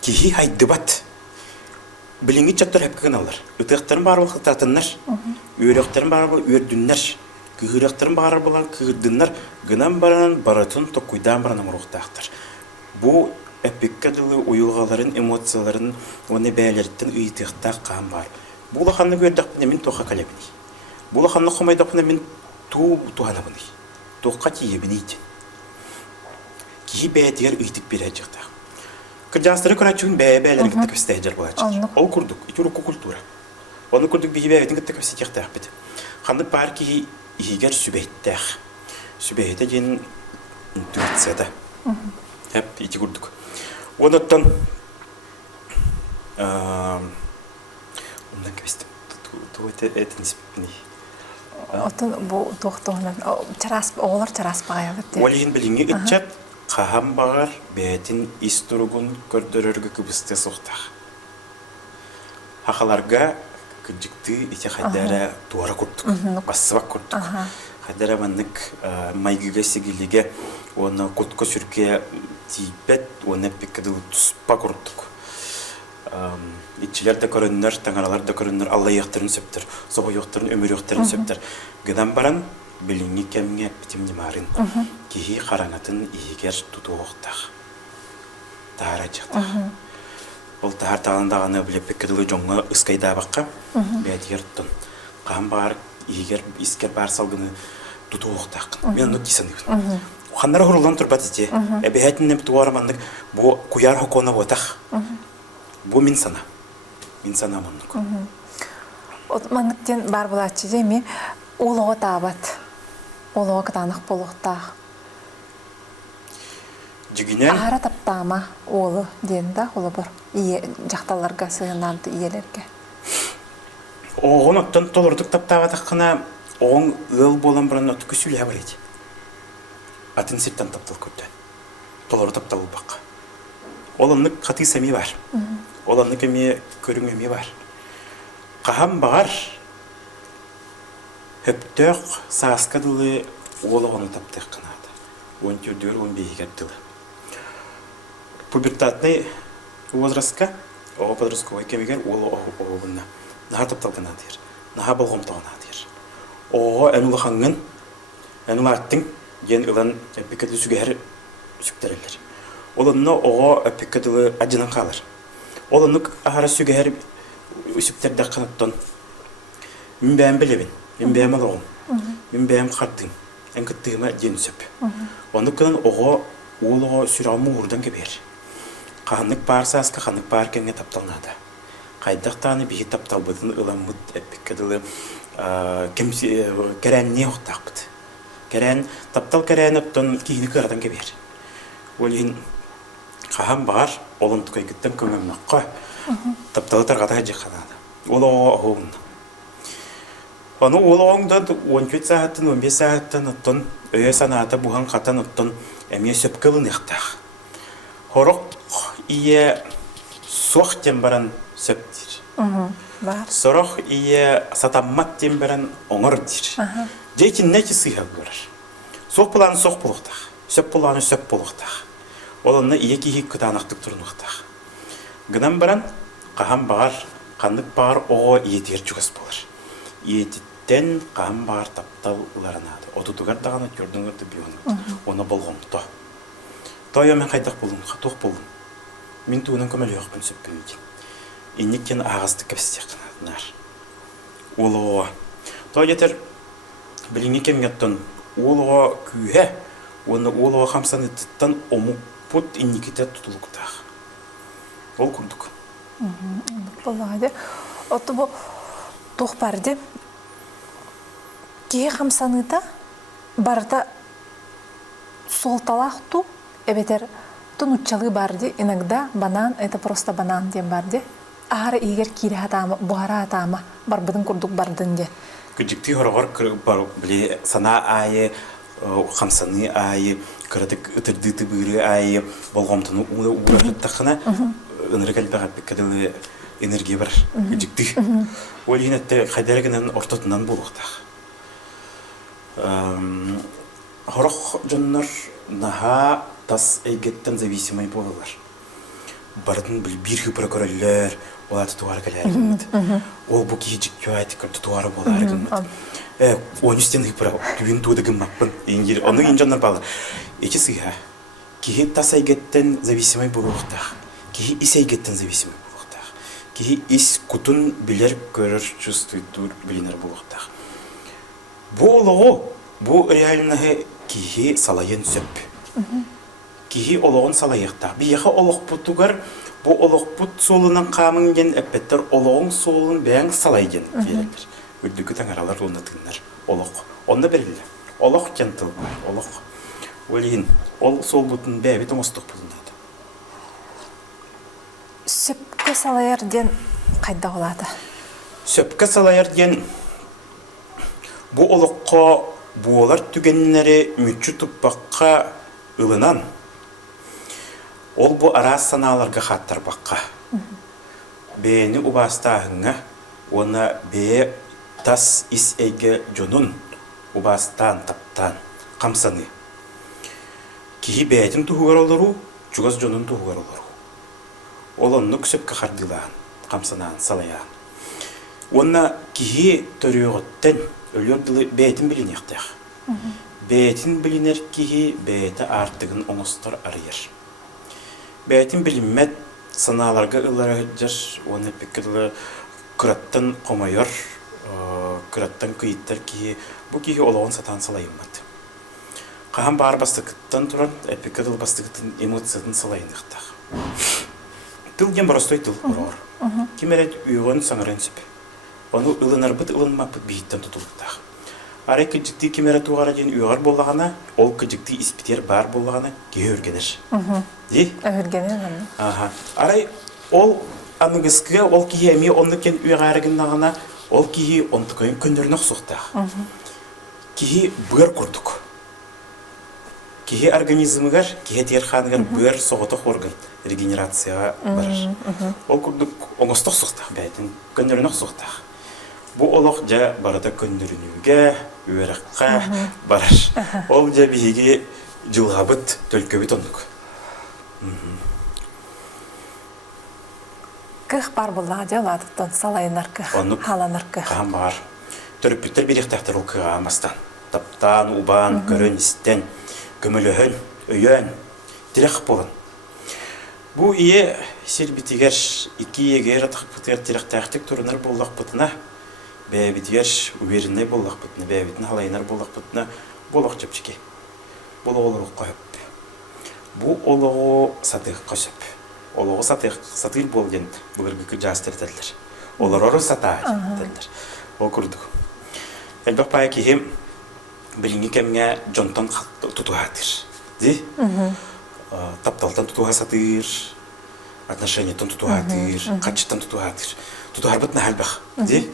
кейі хайды бат. Біліңгі чаттар әпкіген алар. Үтіқтарын бар болық татыннар, өріқтарын бар болық өрдіннар, күйіріқтарын бар болық күйірдіннар, гынан баран баратын тоққойдан баран ұрықтақтыр. Бұ әпіккадылы ұйылғаларын, эмоцияларын, оны бәлерттен ұйтықтақ қаған бар. Бұл қанны көрдіқпіне мен тоқа кәлебіне. Бұл қанны қомайдақпіне мен туғанабыны. Тоққа тиебіне екен. Кейі бәдігер ұйтық бере жақтақ. Кырджанстары көрәтшігін бәлерін кіттік өстәй жар болачыр. Ол күрдік, итүріккі культура. Оны күрдік бейі бәлерін кіттік өстәй жақтақ беді. Қанды бар кейі егер сүбәйттәқ. Сүбәйті ден интуицияда. Әп, ити күрдік. Оныттан ондан көстім. Туғыты әтін іспіпіне. Отун бу тоқтоғынан олар чарас бағайылы де. Олейін біліңе үтчат, қағам бағар бәйтін истұрығын көрдіріргі күбісті соқтақ. Хақаларға күджікті ете қайдары туара күрдік, бассыбақ күрдік. Қайдары маннық майгіге сегіліге оны күткі сүрке тейпет, оны пеккадылы тұспа күрдік. Итчилер де көріннер, таңаралар да көріннер, Алла яқтырын сөптір, соба яқтырын, өмір яқтырын сөптір. Гыдан баран, біліңі кәміңе бітімні марын. Кейі қараңатын егер тұту оқтақ. Тағара жақтақ. Ол тағар тағандағаны білеп пеккеділі жоңға ұскайда баққа, бәдігер тұн. Қаған бар, егер искер бар салғыны тұту оқтақ. Мен оны кейсанығын. Қаннары құрылдан тұрбат ете, әбәйтінен туармандық, бұл құяр хокона отақ. Бу мин сана маннык. От манныктен бар булачы деме, олого табат. Олого кытанық болуқтақ. Жигинен Ара таптама олы ден олы бір жақталарға сығынанты иелерге. оғын оттан толырдық таптаватақ қына оғын ыл болан бұрын отты көсілі әбіреді. Атын сеттен таптал көтті. Толыр таптал бақ. Оланнык қаты сәме бар. Оланнык әме көріңеме бар. Қағам бағар хөптөк сааскадылы олығыны таптық қынады. 14-15 дылы. Пубертатный возрастка, оғы подростковый кемегер олы оғығына. Наға таптал қынадыр. Наға болғым тағынадыр. Оғы әнулы әнулы аттың ген ұлан әпекетлі сүгәрі сүктерелер. Оланны оғы әпекетлі әджінен қалыр. Оланны ағара сүгәрі үсіптерді қанаттан. Мен бәйім білебін, мен бәйім алығым, мен бәйім қардың, ән күттігіме ден сөп. Оны күнін оғы олығы сүрағымы ұрдан кебер. Қанық бар саска, қанық бар кемге тапталнады. Қайдақтаны бейі тапталбыдың ыламыд әппеккеділі кәрән не оқтақпыд. Кәрән, таптал кәрән өптін кейіні қырадан кебер. Олин қаған бар, олын тұқайгіттен көмемнаққа тапталы тарғата әже қанады. Ол оғын. Оны ол оңдан 12 сағаттын, 15 сағаттын ұттын, өе санаты бұған қатан ұттын әме сөпкілін еқтақ. Хорық ие соқ тем баран сөптір. Сорох ие сатаммат тем баран оңыр дир. Дейтін нәті сыйға көрір. Соқ бұланы соқ болуқтақ, сөп бұланы сөп болуқтақ. Оланна ие кейі күтанақтық тұрынуқтақ. Гынан баран қаған бағар, қандық бағар оғы иетер жүгіс болыр. Иететтен қаған бағар таптал ұларанады. Отудығар дағаны көрдіңірді бүйоны. Оны болғымды. Тойо мен қайдақ болдым, қатуқ болдым. Мен туының көмелі оқ бүн сөп бүнейді. Иннектен ағасты көпістер қынадынар. Олығы. Той етер біліңе кемгеттін олығы күйе, оны олығы қамсан еттіттен омық бұд иннекеті тұтылықтақ. Ол күндік. Болады. Оты бұл тұқ барды. Кей қамсаныда барда солталақ ту, эбетер тун уччалы барды, иногда банан, это просто банан дем барды. Ағара егер кире хатама, бұғара хатама, барбыдың күрдік бардын де. Күджікті ғырғыр біле сана айы, қамсаны айы, күрдік үтірдіті бүйірі айы, болғамтыны ұғырыттақына үніргәл кәділі энергия бар күджікті. Ол енетті қайдарығынан ортатынан болуқтақ. Хорох жоннор наха тас эйгеттен зависимый болалар. Бардын бирхи прокурорлер, оларды туары кәләргімді. Ол бұл кейжік күйайты көрді туары боларгімді. Оныстен хипра, күбін тудығым мақпын. Оны ең жоннор балы. Эки сыйға. Кейі тас эйгеттен зависимый болуқтақ. Кейі ис эйгеттен зависимый болуқтақ. Кейі ис күтін білер көрір чувствуйтур білінер болуқтақ. Бұл реальнағы кейі салайын сөп. Кейі олығын салайықтақ. Бияға олық бұтығар, бұл олық бұт солынан қамын ген әппеттер олығын солын бәң салайген берілер. Өдігі таңаралар онатыңдар. Олық. Онда берілі. Олық кентіл бар. Олық. Олейін. Ол сол бұтын бәбет оңыстық бұтындады. Сөпкі салайыр ден қайда олады? Сөпкі салайыр ден бұл олыққа бұолар түгеннері мүтчі тұппаққа ылынан. Ол бұл арас саналарға қаттар баққа. Бәйіні ұбастағыңа, оны бәйі тас ис әйге жонын ұбастан таптан қамсаны. Кейі бәйдің тұғығар олару, жүгіз жонын тұғығар олару. Ол онны күсіпкі қардылаған, қамсанан, салаян. Оны кейі төріғыттен өлерділі бәйтін білін еқтіғ. Бәйтін білінер кейі бәйті артығын оңыстар арыйыр. Бәйтін білінмет саналарға ұлары жар, оны пекілі күраттан қомайыр, күраттан күйіттер кейі, бұл кейі олауын сатан салайынмады. Қаған бар бастықыттан тұран, әпекілі бастықыттан эмоциядан салайын еқтіғ. Тыл ген барастой тыл ұрғыр. Кемерет үйгін саңырын сөпі. Оны ылынар бұд ылынма бұд бейттен тұтылықтақ. Арай күджікті кемері туғара ден үйғар болағана, ол күджікті испитер бар болағана кей өргенер. Дей? Өргенер. Арай ол анығызғы, ол кейі әме онды кен үйғарығынағана, ол кейі онды көйін көндерінақ соқтақ. Кейі бұғар құрдық. Кейі организмігер, кейі терханығыр бұғар соғытық орган, регенерацияға барыр. Ол құрдық оңыстық соқтақ бәйтін, көндерінақ соқтақ. Бұл олық жа барада көндірінуге, өріққа барар. Ол жа бейге жылғабыт, төлкөбіт ондық. Кық бар болаға де оладықтан салайынар кық, халанар кық. Қаған бар. Түріппеттер беректәқтір ол кыға амастан. Таптан, убан, көрін, істен, көміліхін, өйен, тірек болын. Бұл ие сербетігер, екі егер атық бұтығар тіректәқтік тұрынар болақ бұтына, бәйбетігер уверінай болақ бұтына, бәйбетін халайынар болақ бұтына, болақ жөпчеке. Бұл олығы қойып. Бұл олығы сатығы қосып. олоғы сатыр болген бұғырғы жастыр дәділер. Олар оры сата дәділер. Ол күрдік. Әлбақ бая кейім біліңі кәмге жонтан тұтуғатыр. Ди? Тапталтан тұтуға сатыр, отношениятан тұтуғатыр, қатшыттан тұтуғатыр. Тұтуғар бұтына әлбақ. Ди?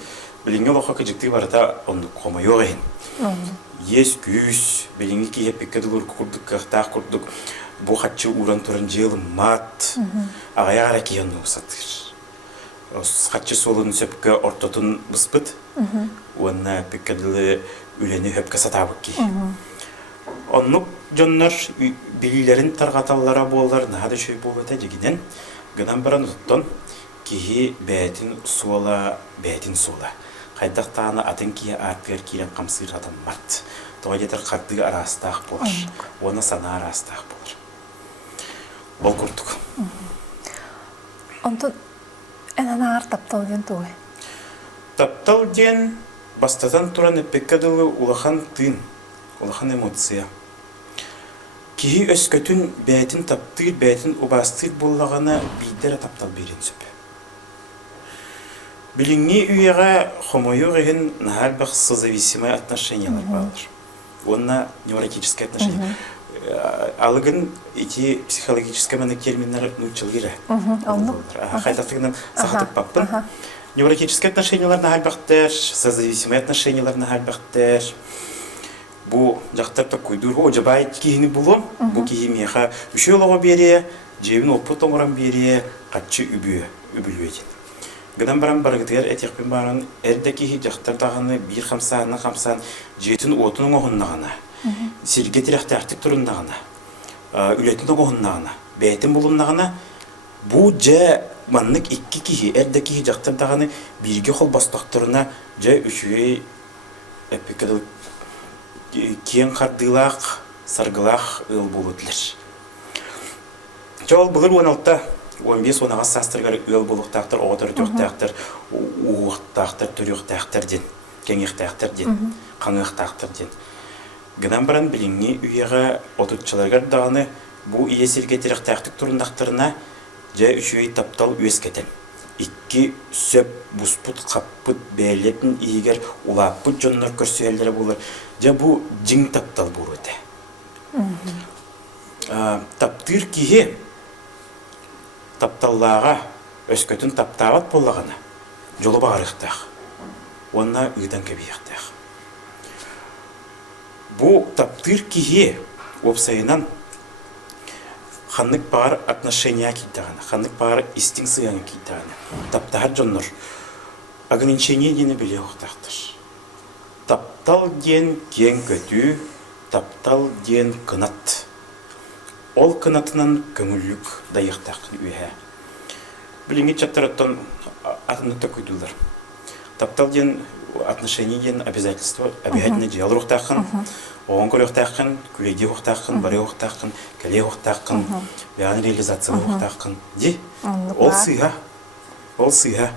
Біліңі олыққа кәжікті барыта оны қома еғайын. Ес күйіс, біліңі кейіп пеккеділер күрдік, қақтақ күрдік, бұл қатшы ұран тұрын желі мат, ағая ара кейінні сатыр. Қатшы солын сөпкі ортотын бұспыт, оны пеккеділі үлені хөпкі сатабық кей. Оннық жонлар білілерін тарғаталлара болар, нағады шөй болыта жегіден, ғынан баран ұттан кейі бәйтін суала. Қайдақтағаны атын кие артығар кейлен қамсығыр адам март. Тоға жетір қардығы арастақ болар. Оны сана арастақ болар. Ол күрдік. Онтын әнан ағар таптал ден туғай? Таптал ден бастатан тұран әппеккадылы улахан тын, улахан эмоция. Кейі өскөтін бәйтін таптыр, бәйтін убастыр болағана бейдері таптал берен сөп. Біліңі үйеға хомойы ғығын нағалбақ созависимое отношениялар бағылыр. Онна невротическое отношение. Алығын эти психологическое мәні терминлары нұтчылғыры. Қайдақтығынан сақатып баппын. Невротическое отношениялар нағалбақтар, созависимое отношениялар нағалбақтар. Бұл жақтарда көйдіргі өжабай кейіні бұлым. Бұл кейімеға үші олығы бере, жебін опыт оңыран бере, қатшы үбілуеден. Гыдан баран баргытыгар этекпен барын эрдеки жактардаганы бир хамсан жетин отунун огуннагана сирге тирактартык турундагана үлетин огуннагана бетин булундагана бу же маннык икки кихи эрдеки жактардаганы бирге хол бастактырына же үшүй эпикадыл киен кардылак саргылак ыл болутлер жол булur 16-15 састыргар ыл болуқтақтыр, оғытыр түрттақтыр, уғықтақтыр, түріқтақтыр ден, кеңіқтақтыр ден, қаңықтақтыр ден. Гынан баран біліңі үйеға отутчыларғар дағаны бұл иесерге тіріқтақтық тұрындақтырына жа үшуей таптал өскетен. Икки сөп, бұспұт, қаппыт, бәйлетін иегер улаппыт жонлар көрсөйлері болыр. Жа бұл жың таптал бұл өте. Таптыр кейі тапталлаға өскөтін таптағат болағына жолы бағарықтақ, онына үйдан көбейіқтақ. Бұл таптыр кейі опсайынан қанық бағар отношения кейтағаны, қанық бағар истин сыяны кейтағаны. Таптағат жонлар ограничение дені біле оқтақтыр. Таптал ден кен көтü, таптал ден кынат. Ол кынатынан көңіллік дайықтақ үйе. Біліңе чаттараттан атынықта көйділдір. Таптал ден отношение ден обязательство, обязательно жел рухтақын, оғын көл рухтақын, күлейде рухтақын, бары рухтақын, кәле рухтақын, бәғын реализация рухтақын. Де, ол сыға.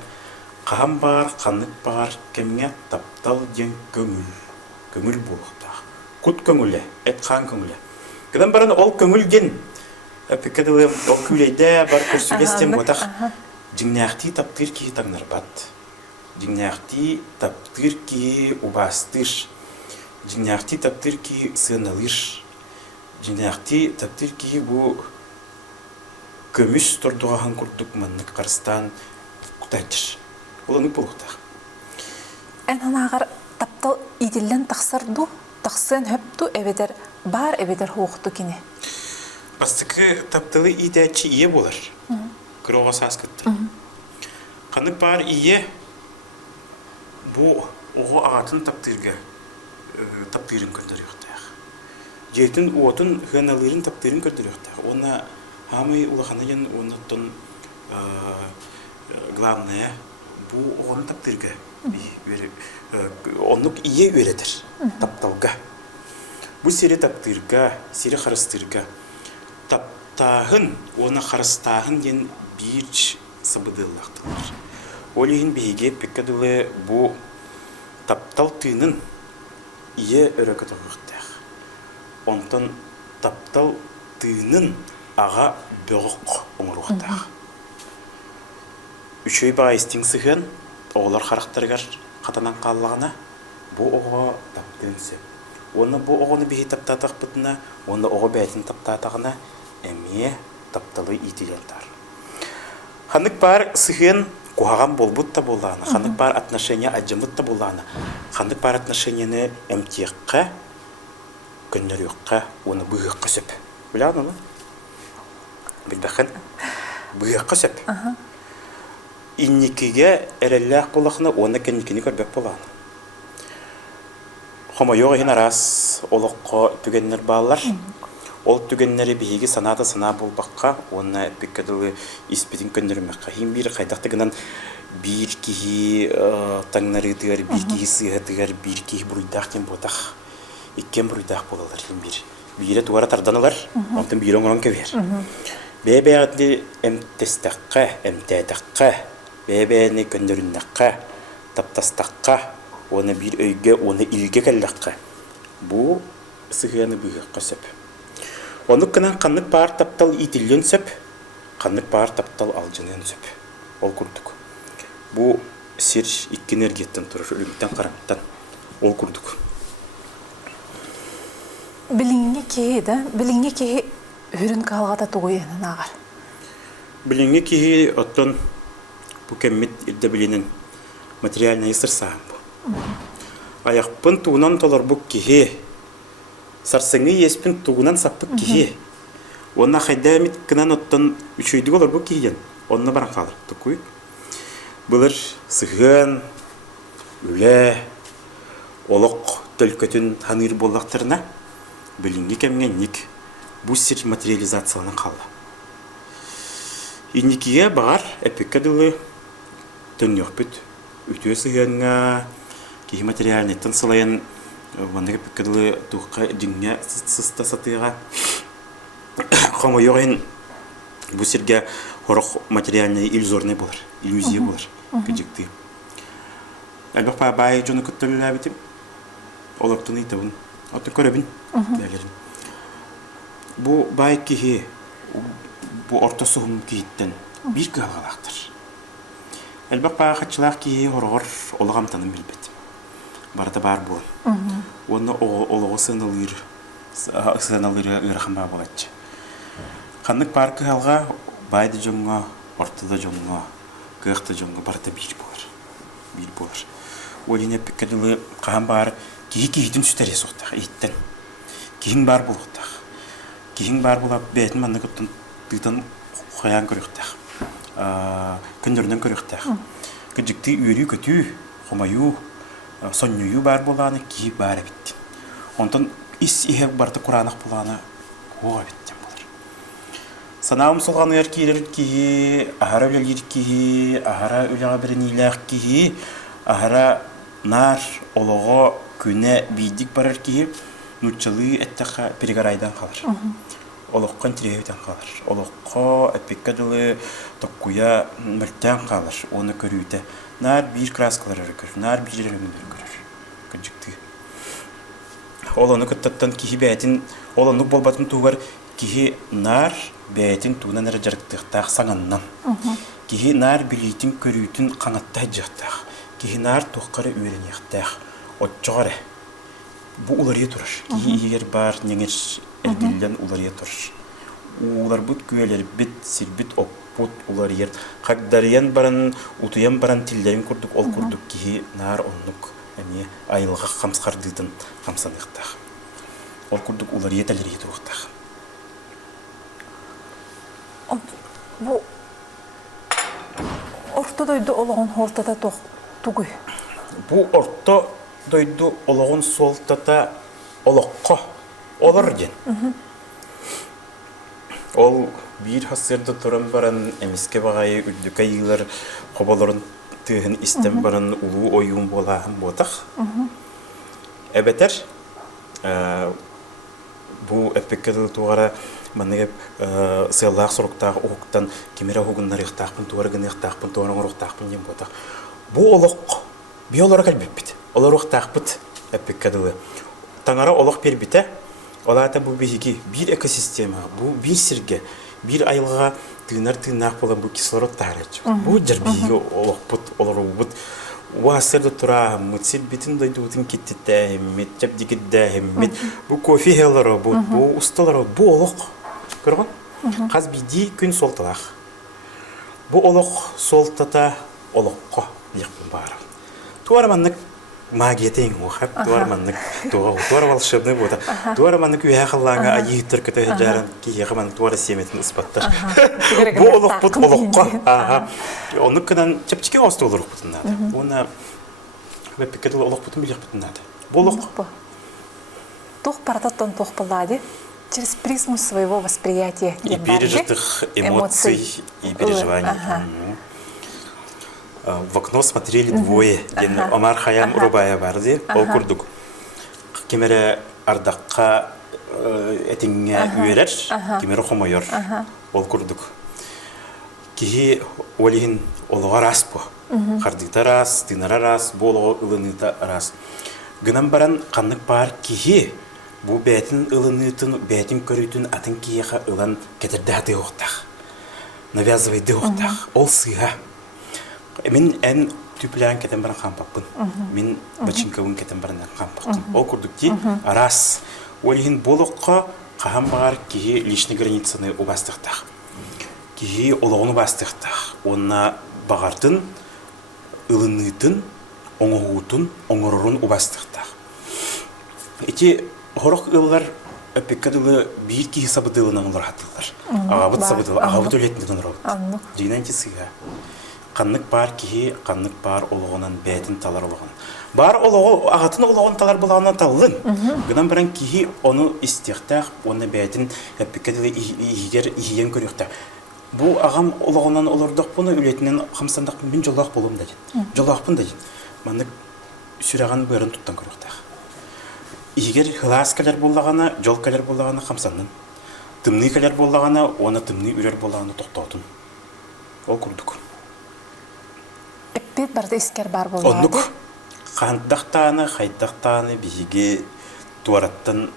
Қам бар, қанық бар, кәмге таптал ден көңіл болуқтақ. Құт көңілі, әт қан көңілі. Гыдан баран ол көңілген, пекадылы ол күлейді бар көрсілестен отақ. Жыңнақти таптыр кейі таңнар бат. Жыңнақти таптыр кейі убастыр. Жыңнақти таптыр кейі сыналыр. Жыңнақти таптыр кейі бұл көміс тұрдығаған күрдік маннық қарыстан құтайтыр. Ол ұнық болуқтақ. Ән ағар таптал иділін тақсырду, тақсын хөпту әбедер бар әбедер хуқты кене? Бастықы таптылы идәтші ие болар. Күроға саскыттыр. Қанық бар ие бұл оғы ағатын таптырын көрдір еқтіяқ. Жетін отын ғаналырын таптырын көрдір еқтіяқ. Оны хамай ұлақаны ен оныттың главное бұл оғын таптырға. Онық ие өредір тапталға. Бұл сері таптырға, сері қарыстырға. Таптағын, оны қарыстағын ден бір сабыдылақтылар. Ол ең бейге пеккадылы бұл таптал түйінің ие өрі көтіғықтақ. Онтан таптал түйінің аға бөғік оңыруқтақ. Үшөй бағайстың сығын оғылар қарақтарығар қатанан қаллағына бұл оға таптың сөп. Оны бұл оғыны бейі таптатақ бұдына, оны оғы бәйтін таптатағына әме тапталы итилендар. Ханық бар сығын куғаған болбут та боланы, ханық бар отношения аджамыт та боланы, ханық бар отношенияны әмтеққа, көннөрүкка, оны бұғыққа сөп. Білән оны? Білбәқін? Бұғыққа сөп. Инникіге әрелләқ болақына, оны кәнникіні көрбәк боланы. Хомайоға хин арас олыққа түгеннер балалар. Ол түгеннері бейгі санаты сана болбаққа, оны әппеккадылы испетін көннерімеққа. Хин бір қайдақтығынан бір кейі таңнары дығар, бір кейі сыға дығар, бір кейі бұруйдақ кен ботақ. Иккен бұруйдақ болалар хин бір. Бірі туғара тарданылар, онтын бір оңырон көвер. Бәбәғді әмтестаққа, әмтәдаққа, бәбәні көннеріннаққа, таптастаққа, оны бір өйге, оны илге кәллаққа. Бұ сығаны бұғыққа сөп. Онық кынан қанық бар таптал итілген сөп, қанық бар таптал алжынын сөп. Ол күрдік. Бұ сер иккен әргеттен тұрыр, өлімттен қарамттан. Ол күрдік. Біліңге кейі да? Біліңге кейі үрін қалғата тұғыйынын ағар? Біліңге кейі оттон бұ кәммет ерді білінің материальный сырсағын бұ. Аяқпын туғынан толар бұқ кейі, сарсыңы еспін туғынан саппық кейі. Онна қайдамет кынан оттон үшөйді олар бұқ кейден, онна баран қалыр тұқуй. Бұлыр сығын, үлі, олық төлкөтін ханыр болақтырына білінге кәмгеннік бұл сер материализацияланын қалды. Инникіге бағар әпеккадылы түннеқ бүт, үтіе сығынға, кейі материалны тынсылайын, вандығы әпеккадылы тұққа дүнге сыста сатыға. Қомы еғын бұл серге қорық материальны иллюзорны болар, иллюзия болар, көжікті. Әлбақ бай жоны күттілі әбетім, олардың итауын. Атын көребін, бәлерін. Бұ бай кейі, бұ орта сұғым кейіттен бір күйалғалақтыр. Әлбақ бай қатшылақ кейі орғыр олығамтанын білбетім. Барда бар болын. Оны олығы сыналыры ұрақымба болатшы. Қанық бар күйалға байды жоңға, ортылы жоңға, күйіқті жоңға барда бір болар. Bir болар. Олен әпіккәділі қаған бар кейі-кейдің сүтәрі соқтақ, еттен. Кейің бар болуқтақ. Кейің бар болап бәйтін манны көттін тұйтын қоян көріқтақ. Күндерінен көріқтақ. Күджікті үйрі көті, қомайу, соннүйі бар боланы кейі бар әбіттен. Онтын ис иғек барды құранық боланы оға әбіттен болар. Санауым солған ұяр кейлер кейі, ағара өлелер кейі, ағара өлеға бірін иләқ кейі, ағара нар олығы көне бейдік барар кейі, нұтчылы әттіға перегарайдан қалыр. Олыққан тірейден қалыр. Олыққа әпеккадылы тоққуя мүлттен қалыр. Оны көрүйді. Нар бір краскалары көрір, нар бір жерімдер көрір. Күнжікті. Ол оны күттаттан кейі бәйтін, ол оны болбатын туғар кейі нар бәйтін туғынан әрі жарықтықтақ саңаннан. Кейі нар білейтін көрійтін қаңаттай жақтақ. Кейі нар тоққары үйренектақ. Отчоғары. Бұ улария тұрыр. Кейер бар неңер әрділден улария тұрыр. Улар бұд күйелер бит, сирбит оппут улария. Қағдариян баран, утуян баран тиллерін күрдік, ол күрдік кейі нар оннық әме айылға қамсқардыдың қамсанықтақ. Ол күрдік улария тәлерия тұрықтақ. Бұ орта дойды олығын ортада тұғый. Бұ орта дойду олығын солтата олыққа олар ден. Ол bir hasırda тұрын баран әмеске бағайы үлдік айылар қобаларын түйін істен баран ұлу ойын болағын ботақ. Әбетер, бұ әппеккеділ туғара манығып сыйлақ сұрықтағы оқтан кемері оғынлар иқтақпын, туғарығын иқтақпын, туғарығын ұрықтақпын ден ботақ. Бұ олық, бі олар кәлбеп біт. Олар ұрықтақпыт әппеккеділі. Таңара олық бер біті, олата бұл бейгі бір экосистема, бұл бір сірге, Bir айылға тыынар болан бұл кислород тағарайчы. Бұл жарбиге олықпыт, оларубыт. Уасырды тұра, мұтсел бетін дойды ұтын кеттетті әймет, жабдекетті әймет. Бұл кофе хелары бұд, бұл ұсталары, бұл олық. Көрген? Қаз биді күн солталақ. Бұл олық солтата олыққа лиқпын бары. Туарманнық магиятейін оғап, туарманнық туар волшебный бода. Туарманнық үйе қыллаңа айықтыр көті жарын кейе қыманық туары семетін ұспаттар. Бұл олық бұд олыққа. Оны күнен чепчеке осты олық бұтынады. Оны вепекеті олық бұтын білек бұтынады. Бұл олық. Тух парататтон тух паллади через призму своего восприятия. И пережитых эмоций и переживаний. В окно смотрели двое. Омар Хаям Рубая барды, ол күрдік. Кемері ардаққа әтіңе үйерер, кемері қомайыр, ол күрдік. Кеге олығын олыға рас бұ. Қардықта рас, динара рас, бұл олыға ұлыныйта рас. Гынан баран қанық бар кеге бұл бәтін ұлыныйтын, бәтін көрійтін атын кеге ұлан кетерді ады оқтақ. Навязывайды оқтақ. Ол сыға. Мен ән түплән кетен баран қампақпын. Мен бачинкауын кетен баран қампақпын. Ол күрдікте рас. Олығын болыққа қаған бағар кеге лишні границаны ұбастықтақ. Кеге олығын ұбастықтақ. Онына бағартын, ұлыныйтын, оңығутын, оңырырын ұбастықтақ. Эти хорық ұлылар өпеккадылы бір кейі сабыдылынан олар хатылар. Ағабыт сабыдылы, ағабыт өлетінден ұрабыт. Дейінен тесіға. Қаннық бар кейі, қаннық бар олығынан бәтін талар олығын. Бар ағатын олығын талар болағынан талын. Гынан бірін кейі оны істектақ, оны бәтін өпеккадылы иген көріқтақ. Бұл ағам олығынан олардық бұны өлетінен қамсандақ мен жолақ болуым да ден. Жолақпын да ден. Манық сүраған бөрін тұттан көріқтақ. Егер хылас кәлер болағана, жол кәлер болағана қамсанның. Тымны кәлер болағана, оны тымны үрер болағана тоқтаудың. Ол күрдік. Эппет барды искер бар болуады. Оннық қандақтаны, қайдақтаны бейге туараттан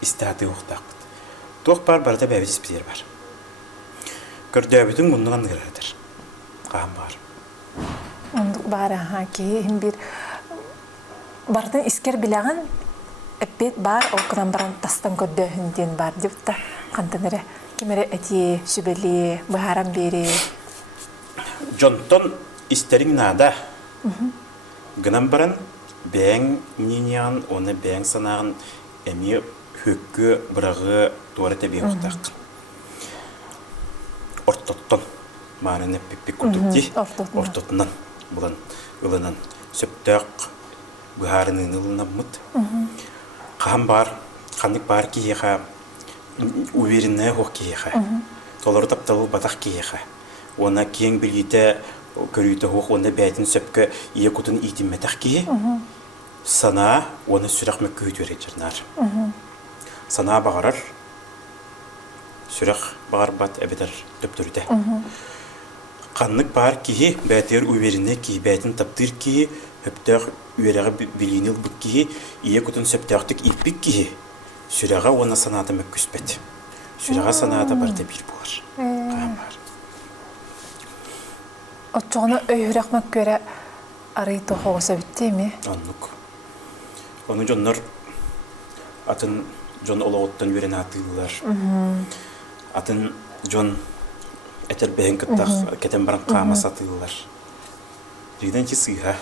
істәді оқтақпыд. Тоқ бар барда бәбіз іспетер бар. Көрдәбідің мұныңан ғырадыр. Қаған бар. Ондық бар, кейін бір бардың искер білеген эппет бар, ол қынан баран тастан көддіхінден бар деп та қантаныры. Кемері әте, сүбелі, бұхаран бері. Жонтон истерин нада. Гынан баран бәң мнениян, оны бәң санағын әме хөккі бұрағы туары тәбе оқтақ. Ортоттон, мағырын әппеппек күрдікте, ортотынан бұлан ұлынан сөптәқ бұхарының ұлынан мұд. Қаған бар, қандық бар кейеға, уверенная хоқ кейеға. Толары тапталы батақ кейеға. Она кең білгейті көрейті хоқ, оны бәйтін сөпкі ие күтін итін мәтақ кейе. Сана, оны сүрақ мәк көйт өрет жернар. Сана бағарар, сүрақ бағар бат әбетер төптөрді. Қаннық бар кейе, бәйтер уверенне кейе, бәйтін таптыр кейе, өптәқ үйеріға білгенел бұк кейе, ие күтін сөптәқтік иппік кейе. Сүрәға оны санаты мәк күспәт. Сүрәға санаты барда бір болар. Қаған бар. Отчоғына өйірек мәк көрі арыйты қоғыса бітті ме? Аннық. Оны жонлар атын жон олағыттан өрен атылылар. Атын жон әтер бәйін кіттақ кәтен баран қамас атылылар. Жейден кесіға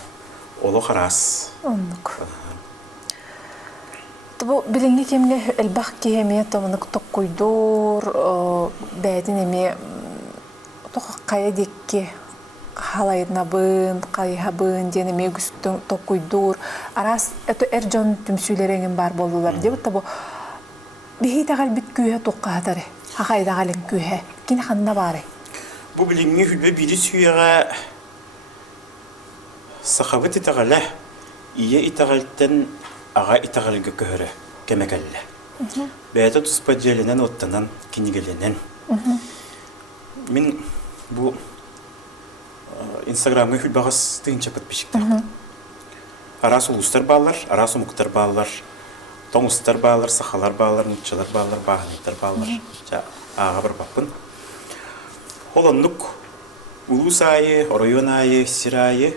олы қарас. Аннық. Бұл біліңгі кемге әлбақ кейеме томынық тоқ қойдыр, бәйдін еме тоқ қая декке халайдына бын, қайға бын, дені мегістің тоқ қойдыр. Арас, әті әр жон түмсүйлереңін бар болулар деп, бұл бейдағал біт күйе тоққа атары, хақайдағалын күйе. Кен қанда бары? Бұл біліңгі хүлбе бірі сүйеға сақабыт итағала, ие итағалттан аға итағалғы көрі кәмәкәлі. Бәйті тұспа желінен оттанан кенегеленен. Мен бұл Инстаграмға хүлбағыз түйінші подписчиктар. Арас ұлыстар балар, арас ұмықтар балар, тоңыстар балар, сақалар балар, мұтчалар балар, бағынықтар балар. Аға бір бақпын. Олоннук улус айы, район айы, сир айы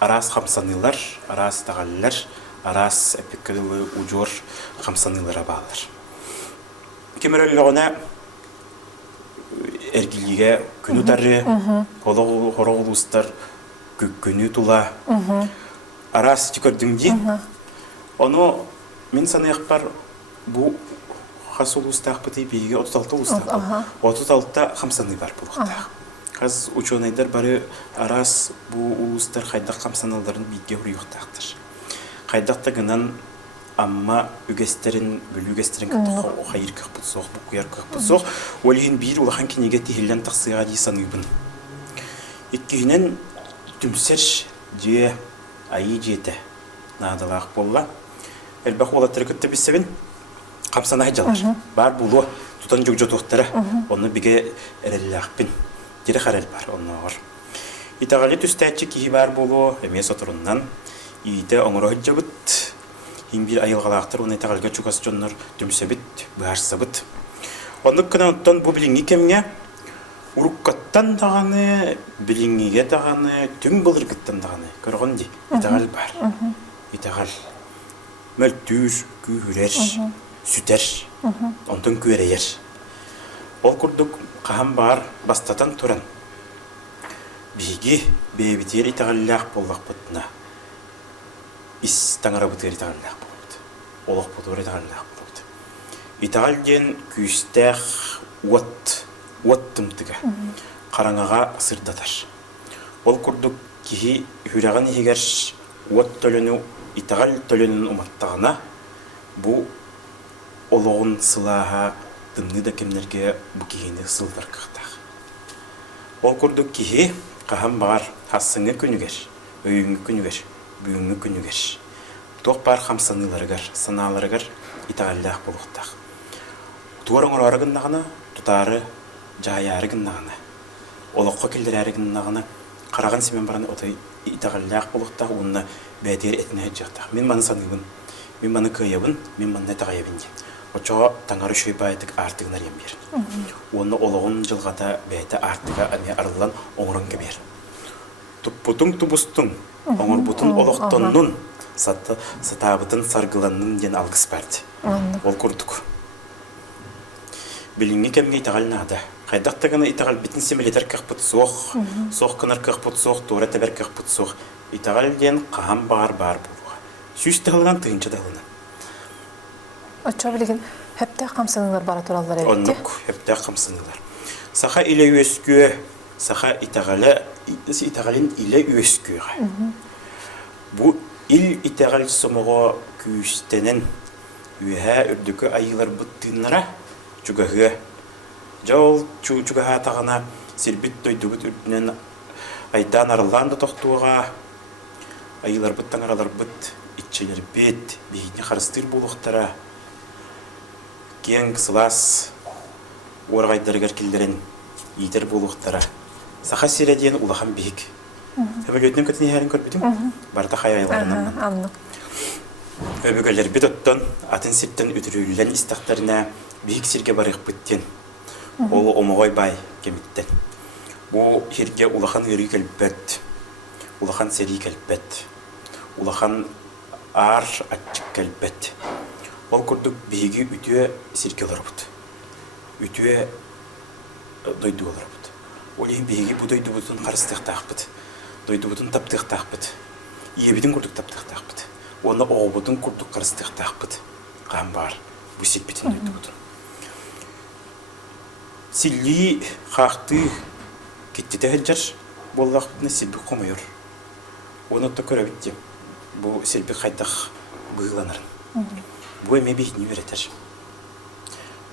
арас хамсанылар, арас тағалылар, арас эпиккілі ұжор хамсанылара бағылар. Кемерөлліғына әргіліге күні тары, қорық ұлыстар күні тұла, арас түкірдіңді. Оны мен санайық бар бұл қас ұлыстақ бұты бейге 36 ұлыстақ. 36-та хамсаны бар бұлықтақ. Қаз ученайдар бары арас бұл ұлыстар қайдақ хамсаналарын бейге ұрыйықтақтыр. Қайдақта гынан amma ügesterin bölügesterin katı hayır kapı soğuk bu kuyar kapı soğuk olihin bir ulahan kinege tihillen taksıya di sanıbın ikkinin tümser diye ayı jete nadalaq bolla elbaq ola tırkıttı bisebin kapsana hajalar bar bulu tutan jogjo tohtara onu bige erellaqpin dire xarel bar onu var itagali tüstäçi ki bar bulu emes oturundan iyide oңoro hajabıt Имбир айылғалақтыр, оны тағалға чуғас жоннар дүмсәбіт, бұғарсабыт. Онық кіна оттан бұл біліңі кемге ұрыққаттан дағаны, біліңіге дағаны, түң бұлырғыттан дағаны. Көрген де, итағал бар. Итағал. Мөлтүр, күйірер, сүтер, онтын көрейер. Ол күрдік қағам бар бастатан тұран. Биги, бейбітер итағаллақ боллақ бұтына. Ис таңара бұтыр итағаллақ болуды. Олық бұтыр итағаллақ болуды. Итағал ден күйістәқ уат тымтыға. Қараңаға сырдатар. Ол күрдік кейі хүраған егер уат төліні, итағал төлінің ұматтағына бұл олығын сылаға дымны да кемлерге бұл кейіні сылдар қақтақ. Ол күрдік кейі қағам бағар хасыңы күнігер, өйіңі күнігер. Бүгінгі күнігер. Тоқ бар қамсаныларығар, саналарығар итағаллақ болуқтақ. Туарың ұрарығыннағына, тұтары жайарығыннағына. Олыққа келдер әрігіннағына қараған семен бараны отай итағаллақ болуқтақ, онына бәдер етіне жақтақ. Мен маны санығын, мен маны көйебін, мен маны тағайебін де. Очоға таңары шөй байтық артығынар ем берін. Оны олығын жылғата бәйті артыға әме арылан оңырын кемер. Тұппутың тұбыстың, оңыр бұтын олықтонның, сатабытын сарғыланның ден алғыс бәрді. Ол көрдік. Біліңі кәмге итағал нағды. Қайдақтағына итағал бітін семелетер қақпыт соқ, соқ кінар қақпыт соқ, тура тәбір қақпыт соқ. Итағал ден қағам бар болуға. Сүйіс тағылынан тұйынша тағылынан. Оча білген, әпті қамсанылар бара туралар әбетте? Онық, әпті қамсанылар. Сақа иле өскүе, сақа итағалын иле өскүеға. Бұ ил итағал сомығы күйістенен үйәе үрдікі айылар бұттынлара чугағы. Жол чугага тағына сербит дойдығыт үрдінен айдан арылан да тоқтуға айылар бұттан аралар бұт итчелер бет бейіне қарыстыр болуқтара кен кысылас орғайдарығар келдерін етер болуқтара сақа середен улахан бейік. Өбігөлден көтіне әрін көрбедің? Барда қай айларынан. Өбігөлер бет оттан атын септен үтірілілен істақтарына бейік серге барық бүттен. Ол омығой бай кеміттен. Бұл жерге улахан үрі кәлбәт, улахан сері кәлбәт, улахан ар атчық кәлбәт. Ол күрдік бейгі үтіе серге олар бұд. Үтіе дойды олар бұд. Ол ең бейгі бұл дойды бұдың қарыстық тақпыд. Дойды бұдың таптық тақпыд. Ебідің күрдік таптық тақпыд. Оны оғыбыдың күрдік қарыстық тақпыд. Қам бар. Бұл сетпетін дойды бұдың. Силли қақты кеттеті әджар боллақ бұдына селбі қомайыр. Оны отта көрәбітте. Бұл селбі қайдақ бұғыланырын. Бұл әме бейіне өретер.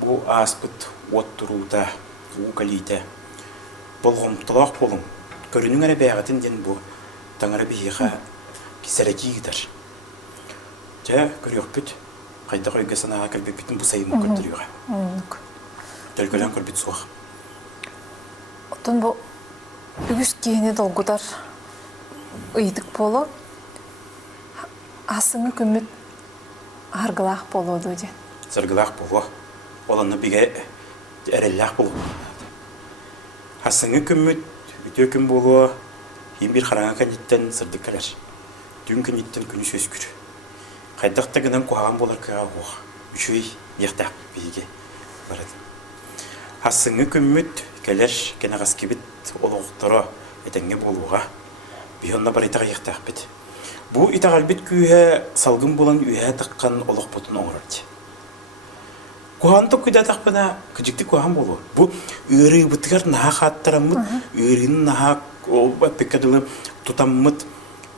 Бұл аспыт, от тұруыда, ұғалейді. Болғымтылақ болың. Көрінің әрі бәғатын ден бұл таңыры бейіға кесәрәкі гидар. Жа көріқ бүт, қайдақ өйге санаға кәлбек біттін бұл сайымы көрдіріға. Тәлгілен көрбет суақ. Отын бұл үгіс кейіне долғыдар ұйдық болу, асыңы көмет арғылақ болу өден. Сарғылақ болу, оланы біге әреллақ болу. Хасыңы күммүт, үтө күн болуа, ем бір қараңа кәнеттен сырдық кәлер. Дүн кәнеттен күні сөз күр. Қайдақта гынан қуаған болар кәға қоға. Үшөй ектақ бейге барады. Хасыңы күммүт, кәлер кәне ғаскебет олуқтыра әтәңге болуға. Бейонна бар итаға ектақ бет. Бұ итақ әлбет күйе салғын болан үйе таққан олық бұтын оңырады. Куан то куйда тақпына кыжыкты куан болу. Бу өрі бұтығар наға қаттарамыд, өрінің наға пекадылы тутаммыд,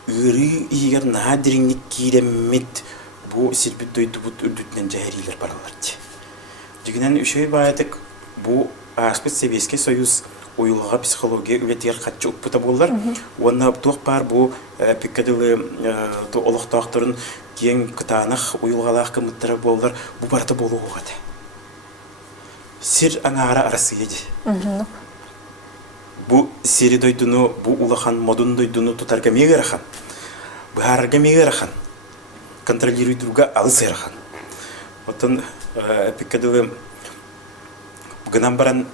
өрі егер наға диринник кейреммет, бу сирбит дойды бұт үрдітінен жәйрилер бараларды. Дегенен үшөй байадық, бу Аспет Советский Союз ойылға психология үлетер қатшы ұппыта болар. Онна тоқ бар бу пекадылы олықтақтырын кең кытанақ ойылғалақ кымыттары болар, бу барата болу оғады. Сир аңара арасы еді. Бу сири дойдуну, бу улахан модун дойдуну тутарга мегерахан. Бухарга мегерахан. Контролируй друга алысырахан. Отын пикадылы бұғынан баран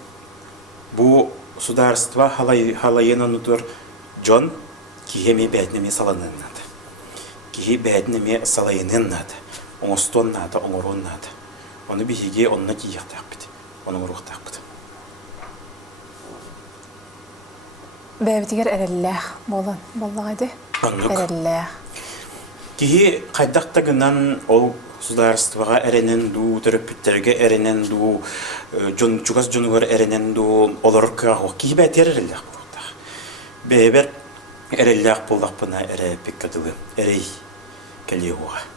бу сударство халайена нутур Джон кихеме бәдінеме саланын нады. Кихе бәдінеме салайынын нады. Оңыстон нады, оңырон нады. Оны бігеге онына кейектақ біді. Оның ұрықтақ бұды. Бәбітігер әрелләқ болан, болағайды? Әрелләқ. Кихи қайдақтағынан ол сударствоға әренен ду, терапевттерге әренен ду, чугас жонуғар әренен ду, олар қағу. Кихи бәтер әрелләқ болақтақ. Бәбер әрелләқ болдақ бұна әрі пеккадылы, әрей кәле оға.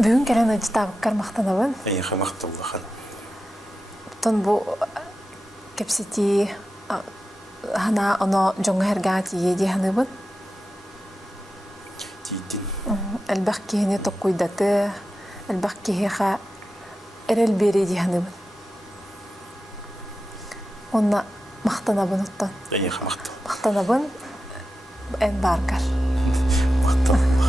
Бүгін кәрен өджі табыққар мақтанабын? Әйіға мақталдаған. Тон бу кепсити хана оно жоңга хергат еди ханыбын. Тидин. Әлбәк кихіне тоқуйдаты, әлбәк кихеха әрел береди ханыбын. Онна мақтанабын оттан. Әйіға мақтал. Мақтанабын ән баргар. Мақтал.